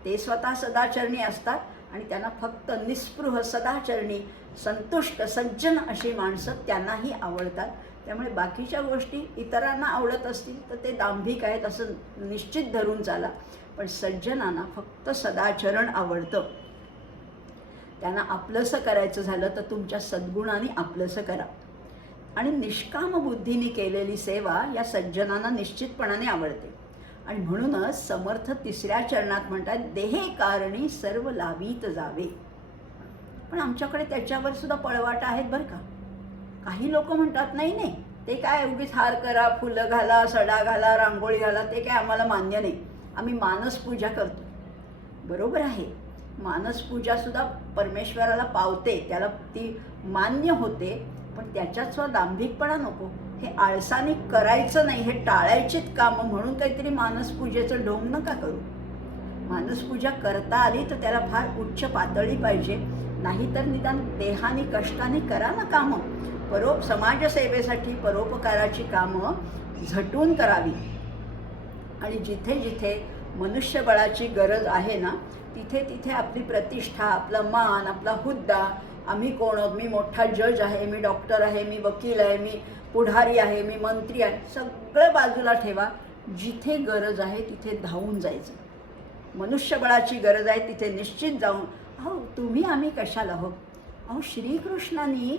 ते स्वतः सदाचरणी असतात आणि त्यांना फक्त निस्पृह, सदाचरणी, संतुष्ट, सज्जन अशी माणसं त्यांनाही आवडतात. त्यामुळे बाकीच्या गोष्टी इतरांना आवडत असतील तर ते दांभिक आहेत असं निश्चित धरून चाला. पण सज्जनांना फक्त सदाचरण आवडतं. त्यांना आपलंसं करायचं झालं तर तुमच्या सद्गुणाने आपलंसं करा. आणि निष्काम बुद्धीने केलेली सेवा या सज्जनांना निश्चितपणाने आवडते. आणि म्हणूनच समर्थ 3ऱ्या चरणात म्हणतात, देहे कारणी सर्व लावीत जावे. पण आमच्याकडे त्याच्यावर सुद्धा पळवाटा आहेत बरं का. काही लोक म्हणतात नाही नाही, ते काय उगीच हार करा, फुलं घाला, सडा घाला, रांगोळी घाला, ते काय आम्हाला मान्य नाही, आम्ही मानसपूजा करतो. बरोबर आहे, मानसपूजासुद्धा परमेश्वराला पावते, त्याला ती मान्य होते. पण त्याच्यात सुद्धा दांभिकपणा नको. हे आळसाने करायचं नाही, हे टाळायचीच कामं म्हणून काहीतरी मानसपूजेचं ढोंग नका करू. मानसपूजा करता आली तर त्याला फार उच्च पातळी पाहिजे, नाहीतर निदान देहाने कष्टाने करा ना कामं. समाजसेवेसाठी परोपकाराची कामं झटून करावी. आणि जिथे जिथे मनुष्यबळाची गरज आहे ना, तिथे तिथे आपली प्रतिष्ठा, आपला मान, आपला हुद्दा, आम्ही कोण, मी मोठा जज आहे, मी डॉक्टर आहे, मी वकील आहे, मी पुढारी आहे, मी मंत्री आहे, सगळं बाजूला ठेवा. जिथे गरज आहे तिथे धावून जायचं. मनुष्यबळाची गरज आहे तिथे निश्चित जाऊन. अहो तुम्ही आम्ही कशाला हो. अहो श्रीकृष्णांनी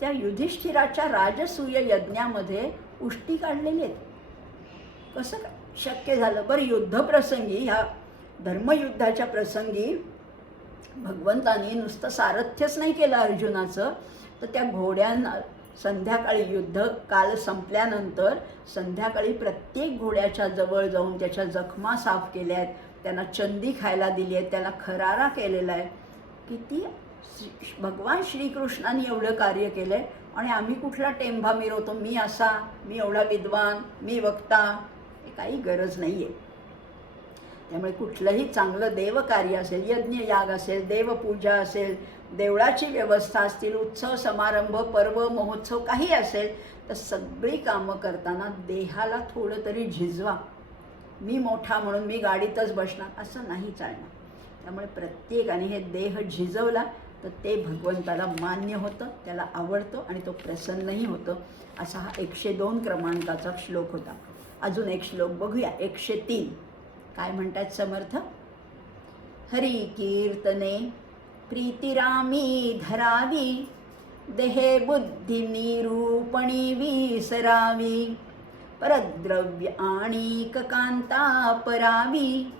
त्या युधिष्ठिराच्या राजसूय यज्ञामध्ये उष्टी काढलेली आहेत. कसं शक्य झालं बरं? युद्धप्रसंगी, ह्या धर्मयुद्धाच्या प्रसंगी भगवंतानी नुसतं सारथ्यच नाही केलं अर्जुनाचं, तर त्या घोड्यांना संध्याकाळी युद्ध काल संपल्यानंतर संध्याकाळी प्रत्येक घोड्याच्या जवळ जाऊन त्याच्या जखमा साफ केल्या आहेत, त्यांना चंदी खायला दिली आहे, त्याला खरारा केलेला आहे. किती भगवान श्रीकृष्णाने एवढं कार्य केलं आहे आणि आम्ही कुठला टेंभा मिरवतो, मी असा, मी एवढा विद्वान, मी वक्ता. हे काही गरज नाही आहे. त्यामुळे कुठलंही चांगलं देवकार्य असेल, यज्ञ याग असेल, देवपूजा असेल, देवळाची व्यवस्था असतील, उत्सव समारंभ, पर्व महोत्सव काही असेल, तर सगळी कामं करताना देहाला थोडं तरी झिजवा. मी मोठा म्हणून मी गाडीतच बसणार असं नाही चालणार. त्यामुळे प्रत्येकाने हे देह झिजवला तर ते भगवंताला मान्य होतं, त्याला आवडतं आणि तो प्रसन्नही होतो. असा हा 102 क्रमांकाचा श्लोक होता. अजून एक श्लोक बघूया, 103. काय म्हणतात समर्थ? हरी कीर्तने प्रीतिरामी धरावी, देहे बुद्धी निरूपणी विसरावी, परद्रव्य आणिक कांता परावी,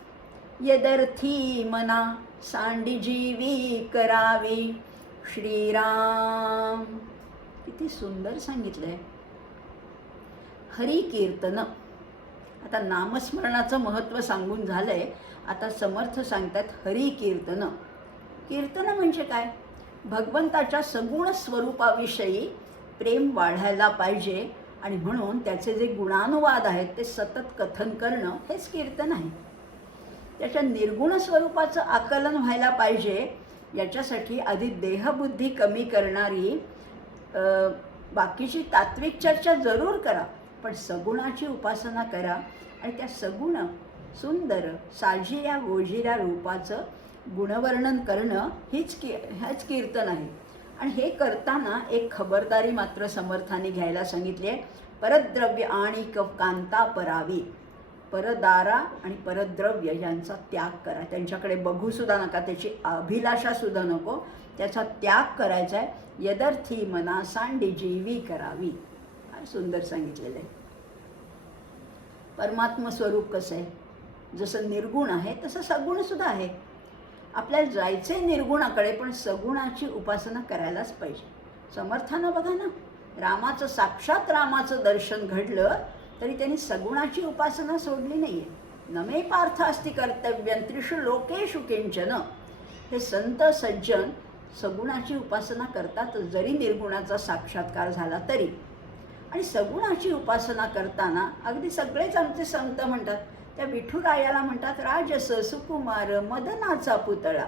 यदर्थी मना सांडिजीवी करावी. श्रीराम. किती सुंदर सांगितलंय. हरी कीर्तन. आता नामस्मरणाचं महत्त्व सांगून झालंय, आता समर्थ सांगतात हरी कीर्तन. कीर्तन म्हणजे काय? भगवंताच्या सगुण स्वरूपाविषयी प्रेम वाढायला पाहिजे आणि म्हणून त्याचे जे गुणानुवाद आहेत ते सतत कथन करणं हेच कीर्तन आहे. त्याच्या निर्गुण स्वरूपाचं आकलन व्हायला पाहिजे. याच्यासाठी आधी देहबुद्धी कमी करणारी बाकीची तात्विक चर्चा जरूर करा, पण सगुणाची उपासना करा आणि त्या सगुण सुंदर साजिऱ्या गोजिऱ्या रूपाचं गुणवर्णन करणं हेच कीर्तन आहे. आणि हे करताना एक खबरदारी मात्र समर्थाने घ्यायला सांगितली आहे. परद्रव्य आणि कांता परावी. परदारा आणि परद्रव्य यांचा त्याग करा. त्यांच्याकडे बघूसुद्धा नका, त्याची अभिलाषासुद्धा नको, त्याचा त्याग करायचा आहे. यदर्थी मना सांडी जीवी करावी. फार सुंदर सांगितलेलं आहे. परमात्म स्वरूप कसं आहे, जसं निर्गुण आहे तसं सगुणसुद्धा आहे. आपल्याला जायचं आहे निर्गुणाकडे, पण सगुणाची उपासना करायलाच पाहिजे. समर्थानं बघा ना, रामाचं साक्षात रामाचं दर्शन घडलं तरी त्यांनी सगुणाची उपासना सोडली नाही आहे. नमे पार्थ अस्ति कर्तव्यं त्रिषु लोकेषु किंचन. हे संत सज्जन सगुणाची उपासना करतात जरी निर्गुणाचा साक्षात्कार झाला तरी. आणि सगुणाची उपासना करताना अगदी सगळेच आमचे संत म्हणतात, त्या विठुरायाला म्हणतात राजस सुकुमार मदनाचा पुतळा.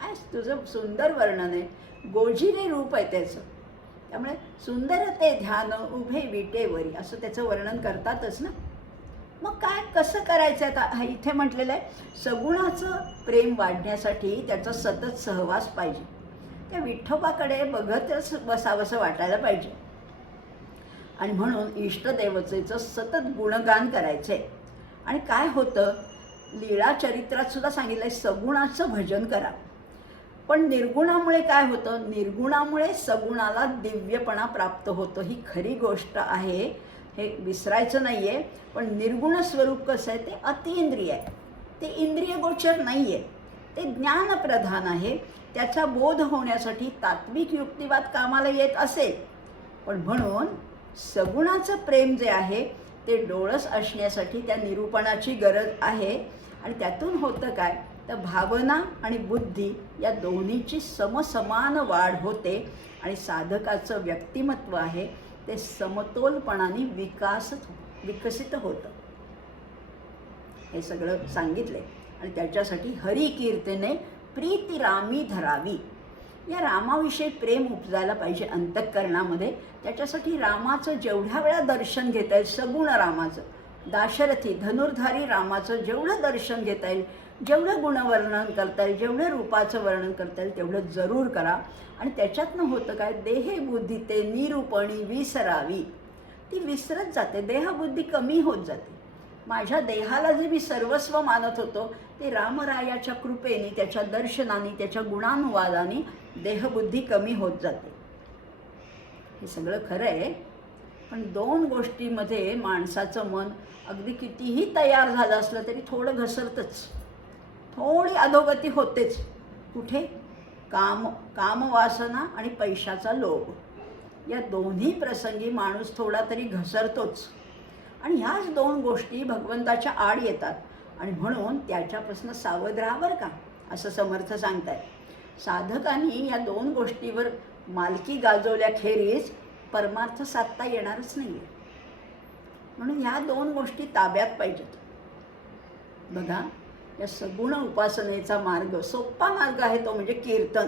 काय तुझं सुंदर वर्णन आहे, गोजिरे रूप आहे त्याचं. त्यामुळे सुंदर ते ध्यान उभे विटेवरी असं त्याचं वर्णन करतातच ना. मग काय कसं करायचं आता, हा इथे म्हटलेलं आहे सगुणाचं प्रेम वाढण्यासाठी त्याचा सतत सहवास पाहिजे. त्या विठोबाकडे बघतच बसावंसं वाटायला पाहिजे. आणि म्हणून इष्टदेवतेचं सतत गुणगान करायचं आहे. आणि काय होतं, लीळा चरित्रात सुद्धा सांगितलं आहे सगुणाचं भजन करा. पण निर्गुणामुळे काय होतं, निर्गुणामुळे सगुणाला दिव्यपणा प्राप्त होतं, ही खरी गोष्ट आहे, हे विसरायचं नाही आहे. पण निर्गुण स्वरूप कसं आहे, ते अतिइंद्रिय आहे, ते इंद्रिय गोचर नाही आहे, ते ज्ञानप्रधान आहे. त्याचा बोध होण्यासाठी तात्विक युक्तिवाद कामाला येत असेल, पण म्हणून सगुणाचं प्रेम जे आहे ते डोळस असण्यासाठी त्या निरूपणाची गरज आहे. आणि त्यातून होतं काय, तर भावना आणि बुद्धी या दोन्हीची समसमान वाढ होते आणि साधकाचं व्यक्तिमत्व आहे ते समतोलपणाने विकसित होतं. हे सगळं सांगितलंय. आणि त्याच्यासाठी हरी कीर्तने प्रीती रामी धरावी. या रामाविषयी प्रेम उपजायला पाहिजे अंतःकरणामध्ये. त्याच्यासाठी रामाचं जेवढ्या वेळा दर्शन घेता येईल, सगुण रामाचं, दाशरथी धनुर्धारी रामाचं जेवढं दर्शन घेता येईल, जेवढं गुणवर्णन करता येईल, जेवढं रूपाचं वर्णन करता येईल तेवढं जरूर करा. आणि त्याच्यातनं होतं काय, देहे बुद्धी ते निरूपणी विसरावी. ती विसरत जाते, देहबुद्धी कमी होत जाते. माझ्या देहाला जे मी सर्वस्व मानत होतो ते रामरायाच्या कृपेने, त्याच्या दर्शनाने, त्याच्या गुणानुवादाने देहबुद्धी कमी होत जाते. हे सगळं खरं आहे. पण दोन गोष्टीमध्ये माणसाचं मन अगदी कितीही तयार झालं असलं तरी थोडं घसरतंच, थोडी अधोगती होतेच. कुठे, कामवासना आणि पैशाचा लोभ, या दोन्ही प्रसंगी माणूस थोडा तरी घसरतोच. आणि ह्याच दोन गोष्टी भगवंताच्या आड येतात. आणि म्हणून त्याच्यापासून सावध राहा बरं का, असं समर्थ सांगताय. साधकांनी या दोन गोष्टीवर मालकी गाजवल्याखेरीज परमार्थ साधता येणारच नाही आहे. म्हणून ह्या दोन गोष्टी ताब्यात पाहिजेत. बघा, या सगुण उपासनेचा मार्ग, सोपा मार्ग आहे तो म्हणजे कीर्तन.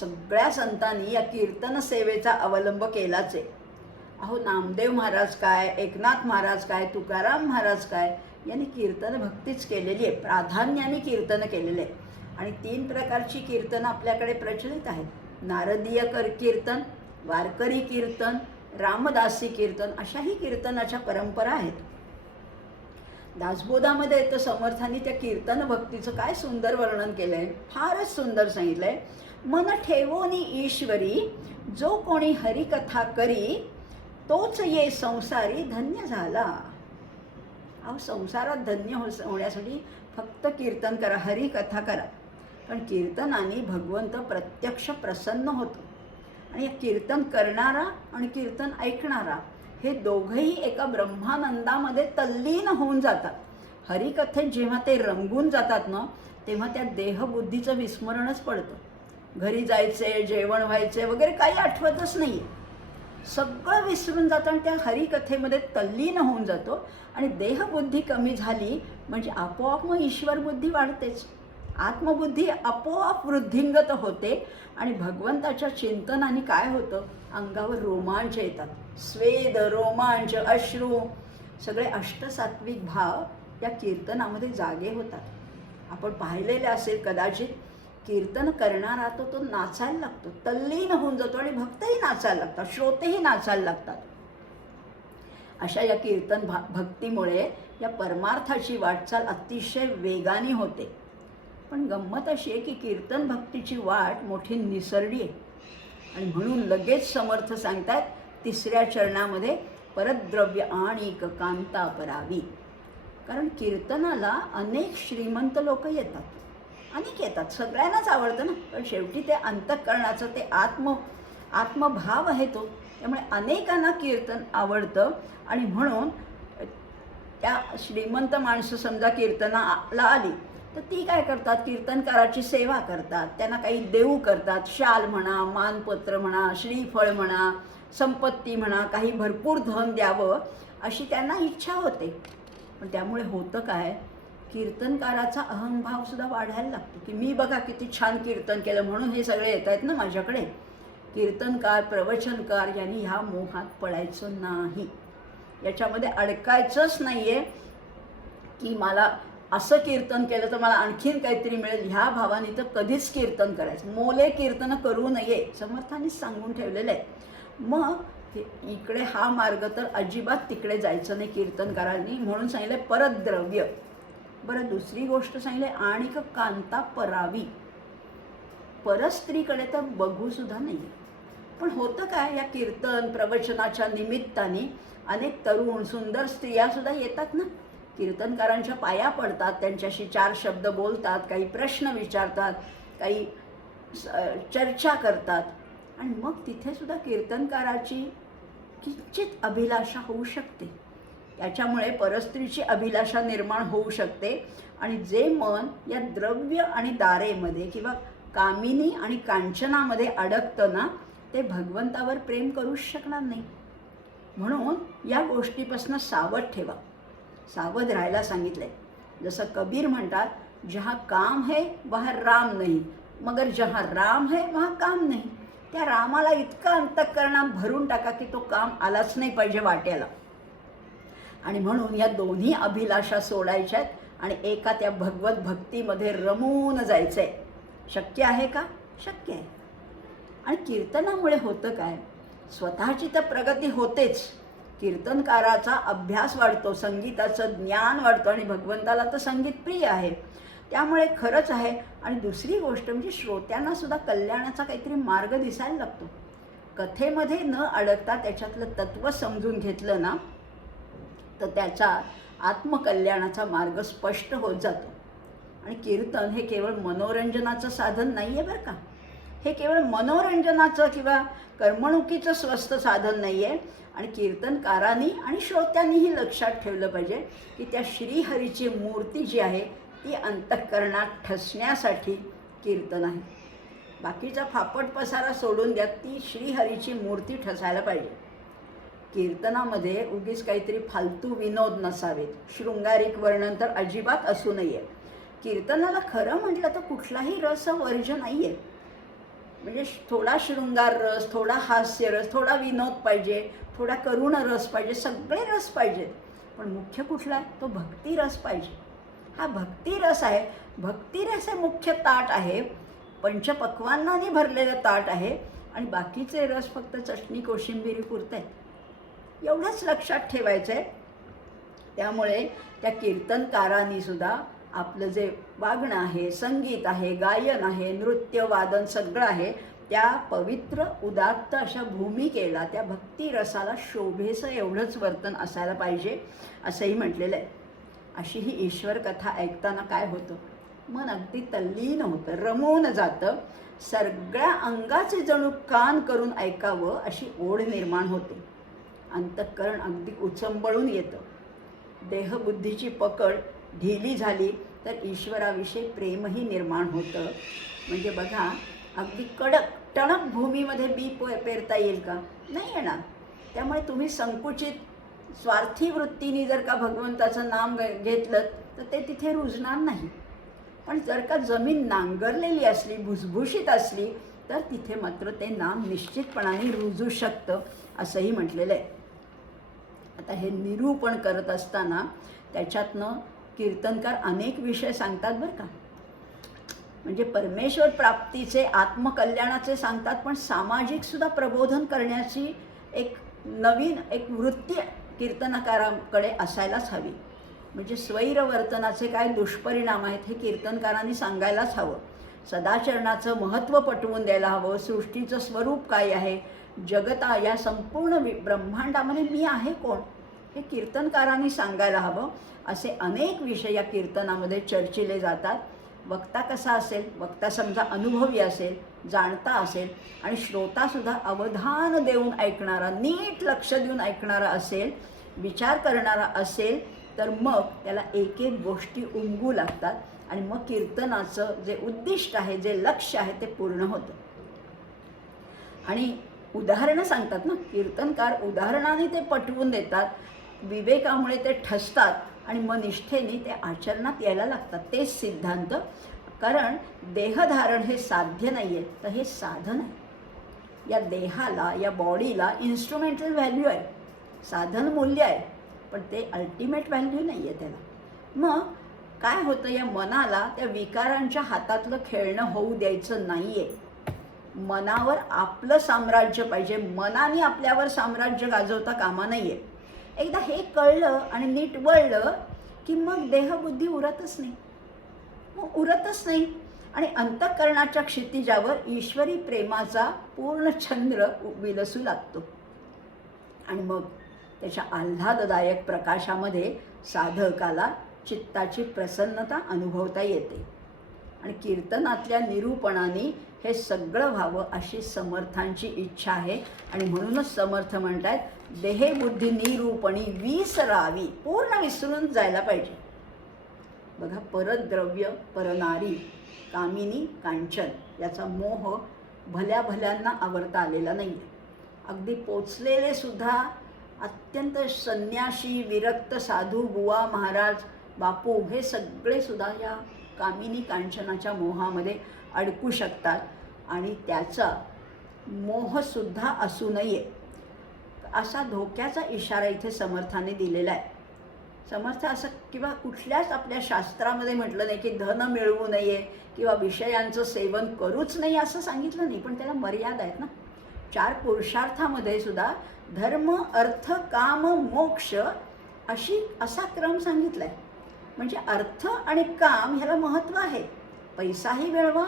सगळ्या संतांनी या कीर्तन सेवेचा अवलंब केलाच आहे. अहो, नामदेव महाराज काय, एकनाथ महाराज काय, तुकाराम महाराज काय, यांनी कीर्तन भक्तीच केलेली आहे, प्राधान्याने कीर्तन केलेले आहे. आणि 3 प्रकारची कीर्तन आपल्याकडे प्रचलित आहेत. नारदीय कीर्तन, वारकरी कीर्तन, रामदासी कीर्तन, अशाही कीर्तनाच्या परंपरा आहेत. दासबोधामध्ये तर समर्थांनी त्या कीर्तन भक्तीचं काय सुंदर वर्णन केलं आहे, फारच सुंदर सांगितलं आहे. मन ठेवोनी ईश्वरी, जो कोणी हरिकथा करी, तोच ये संसारी धन्य झाला. अहो, संसारात धन्य होण्यासाठी फक्त कीर्तन करा, हरिकथा करा. पण कीर्तनाने भगवंत प्रत्यक्ष प्रसन्न होतो. आणि कीर्तन करणारा आणि कीर्तन ऐकणारा हे दोघंही एका ब्रह्मानंदामध्ये तल्लीन होऊन जातात. हरिकथेत जेव्हा ते रंगून जातात ना, तेव्हा त्या देहबुद्धीचं विस्मरणच पडतं. घरी जायचे, जेवण व्हायचे वगैरे काही आठवतच नाही. सगळं विसरून जातं आणि त्या हरिकथेमध्ये तल्लीन होऊन जातो. आणि देहबुद्धी कमी झाली म्हणजे आपोआप मग ईश्वरबुद्धी वाढतेच. आत्मबुद्धी आपोआप वृद्धिंगत होते. आणि भगवंताच्या चिंतनाने काय होतं, अंगावर रोमांच येतात, स्वेद, रोमांच, अश्रू, सगळे अष्टसात्विक भाव या कीर्तनामध्ये जागे होतात. आपण पाहिलेले असेल कदाचित, कीर्तन करणारा तो नाचायला लागतो, तल्लीन होऊन जातो. आणि भक्तही नाचायला लागतात, श्रोतेही नाचायला लागतात. अशा या कीर्तन भक्तीमुळे या परमार्थाची वाटचाल अतिशय वेगाने होते. पण गंमत अशी आहे की कीर्तन भक्तीची वाट मोठी निसरडी आहे. आणि म्हणून लगेच समर्थ सांगतात, तिसऱ्या चरणामध्ये परद्रव्य आणिक कांता परावी. कारण कीर्तनाला अनेक श्रीमंत लोक येतात, अनेक येतात, सगळ्यांनाच आवडतं ना, पण शेवटी ते अंतःकरणाचं ते आत्मभाव आहे तो. त्यामुळे अनेकांना कीर्तन आवडतं आणि म्हणून त्या श्रीमंत माणसं समजा कीर्तनाला आली तर ती काय करतात, कीर्तनकाराची सेवा करतात, त्यांना काही देऊ करतात, शाल म्हणा, मानपत्र म्हणा, श्रीफळ म्हणा, संपत्ती म्हणा, काही भरपूर धन द्यावं अशी त्यांना इच्छा होते. पण त्यामुळे होतं काय, कीर्तनकाराचा अहंभावसुद्धा वाढायला लागतो की मी बघा किती छान कीर्तन केलं म्हणून हे सगळे येत आहेत ना माझ्याकडे. कीर्तनकार, प्रवचनकार यांनी ह्या मोहात पडायचं नाही, याच्यामध्ये अडकायचंच नाही आहे की मला असं कीर्तन केलं तर मला आणखीन काहीतरी मिळेल, ह्या भावाने तर कधीच कीर्तन करायचं, मोले कीर्तन करू नये, समर्थांनीच सांगून ठेवलेलं आहे. मग इकडे हा मार्ग तर अजिबात तिकडे जायचं नाही कीर्तनकारांनी, म्हणून सांगितलं परद्रव्य. बरं, दुसरी गोष्ट सांगितली आणिक कांता परावी, परस्त्रीकडे तर बघूसुद्धा नाही. पण होतं काय, या कीर्तन प्रवचनाच्या निमित्ताने अनेक तरुण सुंदर स्त्रियासुद्धा येतात ना, कीर्तनकारांच्या पाया पडतात, त्यांच्याशी 4 शब्द बोलतात, काही प्रश्न विचारतात, काही चर्चा करतात. आणि मग तिथेसुद्धा कीर्तनकाराची किंचित अभिलाषा होऊ शकते, त्याच्यामुळे परस्त्रीची अभिलाषा निर्माण होऊ शकते. आणि जे मन या द्रव्य आणि दारेमध्ये किंवा कामिनी आणि कांचनामध्ये अडकतं ना, ते भगवंतावर प्रेम करूच शकणार नाही. म्हणून या गोष्टीपासून सावध ठेवा, सावध राहायला सांगितलंय. जसं कबीर म्हणतात, जहाँ काम है वहाँ राम नहीं, मगर जहाँ राम है वहाँ काम नहीं. त्या रामाला इतका अंतःकरणात भरून टाका की तो काम आलाच नाही पाहिजे वाट्याला. आणि म्हणून या दोन्ही अभिलाषा सोडायच्यात आणि एका त्या भगवत भक्तीमध्ये रमून जायचं आहे. शक्य आहे का? शक्य आहे. आणि कीर्तनामुळे होतं काय, स्वतःची तर प्रगती होतेच, कीर्तनकाराचा अभ्यास वाढतो, संगीताचं ज्ञान वाढतं आणि भगवंताला तर संगीत प्रिय आहे, त्यामुळे खरंच आहे. आणि दुसरी गोष्ट म्हणजे श्रोत्यांना सुद्धा कल्याणाचा काहीतरी मार्ग दिसायला लागतो. कथेमध्ये न अडकता त्याच्यातलं तत्त्व समजून घेतलं ना तर त्याचा आत्मकल्याणाचा मार्ग स्पष्ट होत जातो. आणि कीर्तन हे केवळ मनोरंजनाचं साधन नाही आहे बरं का, हे केवळ मनोरंजनाचं किंवा करमणुकीचं स्वस्त साधन नाही आहे. आणि कीर्तनकारांनी आणि श्रोत्यांनीही लक्षात ठेवलं पाहिजे की त्या श्रीहरीची मूर्ती जी आहे ती अंतःकरणात ठसण्यासाठी कीर्तन आहे. बाकीचा फापट पसारा सोडून द्या, ती श्रीहरीची मूर्ती ठसायला पाहिजे. कीर्तनामध्ये उगीच काहीतरी फालतू विनोद नसावेत, शृंगारिक वर्णन तर अजिबात असू नये. कीर्तनाला खरं म्हटलं तर कुठलाही रस वर्ज नाही आहे. म्हणजे थोडा शृंगार रस, थोडा हास्य रस, थोडा विनोद पाहिजे, थोडा करुण रस पाहिजे, सगळे रस पाहिजेत. पण मुख्य कुठला आहे, तो भक्तिरस पाहिजे. हा भक्तिरस आहे, भक्तिरस हे मुख्य ताट आहे, पंचपक्वान्नाने भरलेलं ताट आहे. आणि बाकीचे रस फक्त चटणी कोशिंबिरी पुरत आहेत, एवढंच लक्षात ठेवायचं आहे. त्यामुळे त्या कीर्तनकारांनी सुद्धा आपलं जे वागणं आहे, संगीत आहे, गायन आहे, नृत्य वादन सगळं आहे, त्या पवित्र उदात्त अशा भूमिकेला, त्या भक्तिरसाला शोभेचं एवढंच वर्तन असायला पाहिजे असंही म्हटलेलं आहे. अशी ही ईश्वर कथा ऐकताना काय होतं, मन अगदी तल्लीन होतं, रमून जातं, सगळ्या अंगाचे जणू कान करून ऐकावं अशी ओढ निर्माण होते. अंतःकरण अगदी उचंबळून येतं. देहबुद्धीची पकड ढिली झाली तर ईश्वराविषयी प्रेमही निर्माण होतं. म्हणजे बघा, अगदी कडक टणक भूमीमध्ये बी पेरता येईल का? नाही येणार. त्यामुळे तुम्ही संकुचित स्वार्थी वृत्तीने जर का भगवंताचं नाम घेतलं तर ते तिथे रुजणार नाही. पण जर का जमीन नांगरलेली असली, भुसभुशीत असली तर तिथे मात्र ते नाम निश्चितपणाने रुजू शकतं असंही म्हटलेलं आहे. आता हे निरूपण करत असताना त्याच्यातनं कीर्तनकार अनेक विषय सांगतात बरं का. म्हणजे परमेश्वर प्राप्तीचे, आत्मकल्याणाचे सांगतात, पण सामाजिकसुद्धा प्रबोधन करण्याची एक नवीन एक वृत्ती कीर्तनकाराकडे असायलाच हवी. म्हणजे स्वैरवर्तनाचे काय दुष्परिणाम आहेत हे कीर्तनकारांनी सांगायलाच हवं. सदाचरणाचं महत्त्व पटवून द्यायला हवं. सृष्टीचं स्वरूप काय आहे, जगता या संपूर्ण ब्रह्मांडामध्ये मी आहे कोण हे कीर्तनकारांनी सांगायला हवं. असे अनेक विषय या कीर्तनामध्ये चर्चिले जातात. वक्ता कसा असेल, वक्ता समजा अनुभवी असेल, जाणता असेल आणि श्रोतासुद्धा अवधान देऊन ऐकणारा, नीट लक्ष देऊन ऐकणारा असेल, विचार करणारा असेल, तर मग त्याला एक एक गोष्टी उमगू लागतात आणि मग कीर्तनाचं जे उद्दिष्ट आहे, जे लक्ष्य आहे ते पूर्ण होतं. आणि उदाहरणं सांगतात ना कीर्तनकार, उदाहरणाने ते पटवून देतात, विवेकामुळे ते ठसतात आणि मग निष्ठेने ते आचरणात यायला लागतात. तेच सिद्धांत. कारण देहधारण हे साध्य नाही आहे, तर हे साधन आहे. या देहाला, या बॉडीला इन्स्ट्रुमेंटल व्हॅल्यू आहे, साधन मूल्य आहे, पण ते अल्टिमेट व्हॅल्यू नाही आहे त्याला. मग काय होतं, या मनाला त्या विकारांच्या हातातलं खेळणं होऊ द्यायचं नाही आहे. मनावर आपलं साम्राज्य पाहिजे, मनाने आपल्यावर साम्राज्य गाजवता कामा नाही आहे. एकदा हे कळलं आणि नीट वळलं की मग देहबुद्धी उरतच नाही, मग उरतच नाही. आणि अंतःकरणाच्या क्षितिजावर ईश्वरी प्रेमाचा पूर्ण चंद्र विलसू लागतो आणि मग त्याच्या आल्हाददायक प्रकाशामध्ये साधकाला चित्ताची प्रसन्नता अनुभवता येते. आणि कीर्तनातल्या निरूपणाने हे सगळं व्हावं अशी समर्थांची इच्छा आहे. आणि म्हणूनच समर्थ म्हणतात, देहबुद्धी निरूपणी विसरावी, पूर्ण विसरून जायला पाहिजे. बघा, परद्रव्य, परनारी, कामिनी, कांचन याचा मोह भल्या भल्यांना आवरता आलेला नाही. अगदी पोचलेले सुद्धा, अत्यंत संन्याशी विरक्त साधू, बुवा, महाराज, बापू हे सगळे सुद्धा या कामिनी कांचनाच्या मोहामध्ये अडकू शकतात. आणि त्याचा मोहसुद्धा असू नये असा धोक्याचा इशारा इथे समर्थाने दिलेला आहे. समर्थ असं किंवा कुठल्याच आपल्या शास्त्रामध्ये म्हटलं नाही की धन मिळवू नये किंवा विषयांचं सेवन करूच नाही असं सांगितलं नाही, पण त्याला मर्यादा आहेत ना. 4 पुरुषार्थामध्ये सुद्धा धर्म, अर्थ, काम, मोक्ष असा क्रम सांगितला आहे. म्हणजे अर्थ आणि काम ह्याला महत्त्व आहे. पैसाही मिळवा,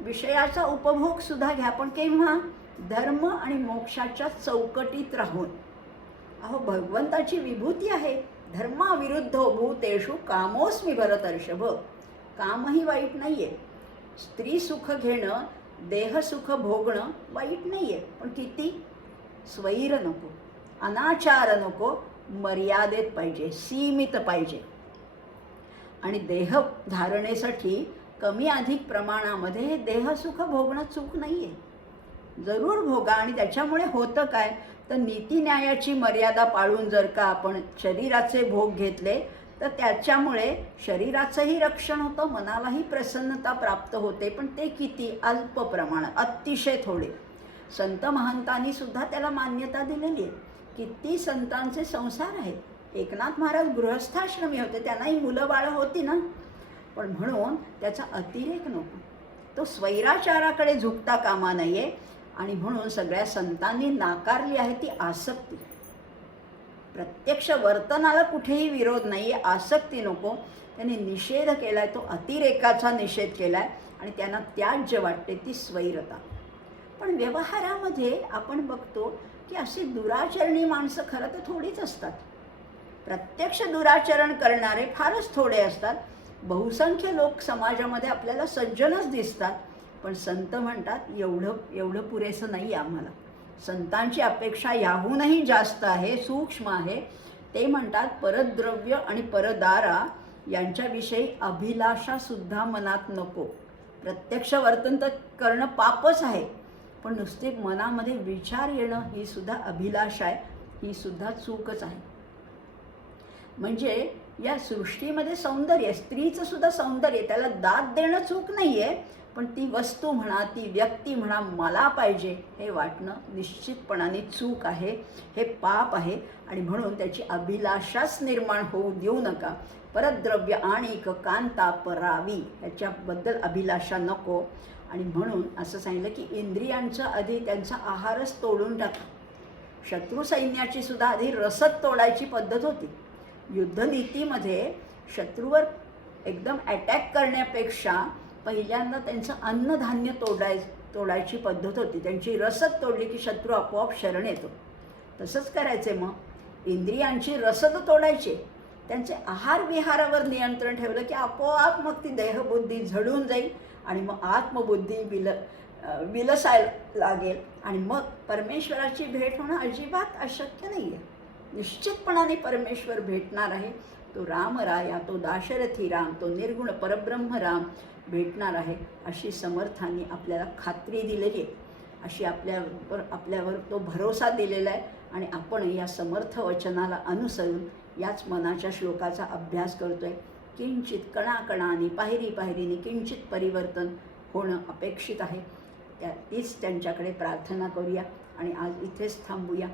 विषयाचा उपभोगसुद्धा घ्या, पण केव्हा? धर्म आणि मोक्षाच्या चौकटीत राहून. अहो, भगवंताची विभूती आहे, धर्माविरुद्धो भूतेषु कामोस्मी भरतर्षभ. कामही वाईट नाही आहे. स्त्री सुख घेणं, देहसुख भोगणं वाईट नाही आहे, पण किती? स्वैर नको, अनाचार नको, मर्यादेत पाहिजे, सीमित पाहिजे. आणि देह धारणेसाठी कमी अधिक प्रमाणामध्ये हे देहसुख भोगणं चूक नाही आहे. जरूर भोगा. आणि त्याच्यामुळे होतं काय, तर नीतिन्यायाची मर्यादा पाळून जर का आपण शरीराचे भोग घेतले तर त्याच्यामुळे शरीराचंही रक्षण होतं, मनालाही प्रसन्नता प्राप्त होते, पण ते किती? अल्प प्रमाणात, अतिशय थोडे. संत महंतांनी सुद्धा त्याला मान्यता दिलेली आहे. किती संतांचे संसार आहेत. एकनाथ महाराज गृहस्थाश्रमी होते, त्यांनाही मुलं बाळं होती ना, पण म्हणून त्याचा अतिरेक नको, तो स्वैराचाराकडे झुकता कामा नये. आणि म्हणून सगळ्या संतांनी नाकारली आहे ती आसक्ती. प्रत्यक्ष वर्तनाला कुठेही विरोध नाही आहे, आसक्ती नको. त्यांनी निषेध केला आहे, तो अतिरेकाचा निषेध केला आहे. आणि त्यांना त्याज्य वाटते ती स्वैरता. पण व्यवहारामध्ये आपण बघतो की अशी दुराचरणी माणसं खरं तर थोडीच असतात. प्रत्यक्ष दुराचरण करणारे फारच थोडे असतात. बहुसंख्य लोक समाजामध्ये आपल्याला सज्जनच दिसतात, पण संत म्हणतात एवढं पुरेसं नाही आम्हाला. संतांची अपेक्षा याहूनही जास्त आहे, सूक्ष्म आहे. ते म्हणतात, परद्रव्य आणि परदारा यांच्याविषयी अभिलाषासुद्धा मनात नको. प्रत्यक्ष वर्तन तर करणं पापच आहे, पण नुसते मनामध्ये विचार येणं ही सुद्धा अभिलाषा आहे, ही सुद्धा चूकच आहे. म्हणजे या सृष्टीमध्ये सौंदर्य, स्त्रीचं सुद्धा सौंदर्य, त्याला दाद देणं चूक नाही आहे, पण ती वस्तू म्हणा, ती व्यक्ती म्हणा, मला पाहिजे हे वाटणं निश्चितपणाने चूक आहे, हे पाप आहे. आणि म्हणून त्याची अभिलाषाच निर्माण होऊ देऊ नका. परद्रव्य आणिक कांता परावी ह्याच्याबद्दल अभिलाषा नको. आणि म्हणून असं सांगितलं की इंद्रियांचा आधी त्यांचा आहारच तोडून टाका. शत्रू सैन्याची सुद्धा आधी रसद तोडायची पद्धत होती. युद्धनीतीमध्ये शत्रूवर एकदम अटॅक करण्यापेक्षा पहिल्यांदा त्यांचं अन्नधान्य तोडायची पद्धत होती. त्यांची रसद तोडली की शत्रू आपोआप शरण येतो. तसंच करायचे. मग इंद्रियांची रसद तोडायची, त्यांचे आहार विहारावर नियंत्रण ठेवलं की आपोआप मग ती देहबुद्धी झडून जाईल आणि मग आत्मबुद्धी विलसायला लागेल आणि मग परमेश्वराची भेट होणं अजिबात अशक्य नाही आहे. निश्चितपणाने परमेश्वर भेटणार आहे. तो रामराया, तो दाशरथी राम, तो निर्गुण परब्रह्म राम भेटणार आहे अशी समर्थांनी आपल्याला खात्री दिलेली आहे. अशी आपल्यावर तो भरोसा दिलेला आहे आणि आपण या समर्थ वचनाला अनुसरून याच मनाच्या श्लोकाचा अभ्यास करतोय. किंचित कणाकणाने पायरी पायरीने किंचित परिवर्तन होणं अपेक्षित आहे. तीच त्यांच्याकडे प्रार्थना करूया आणि आज इथेच थांबूया.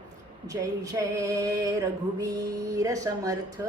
जय जय रघुवीर समर्थ.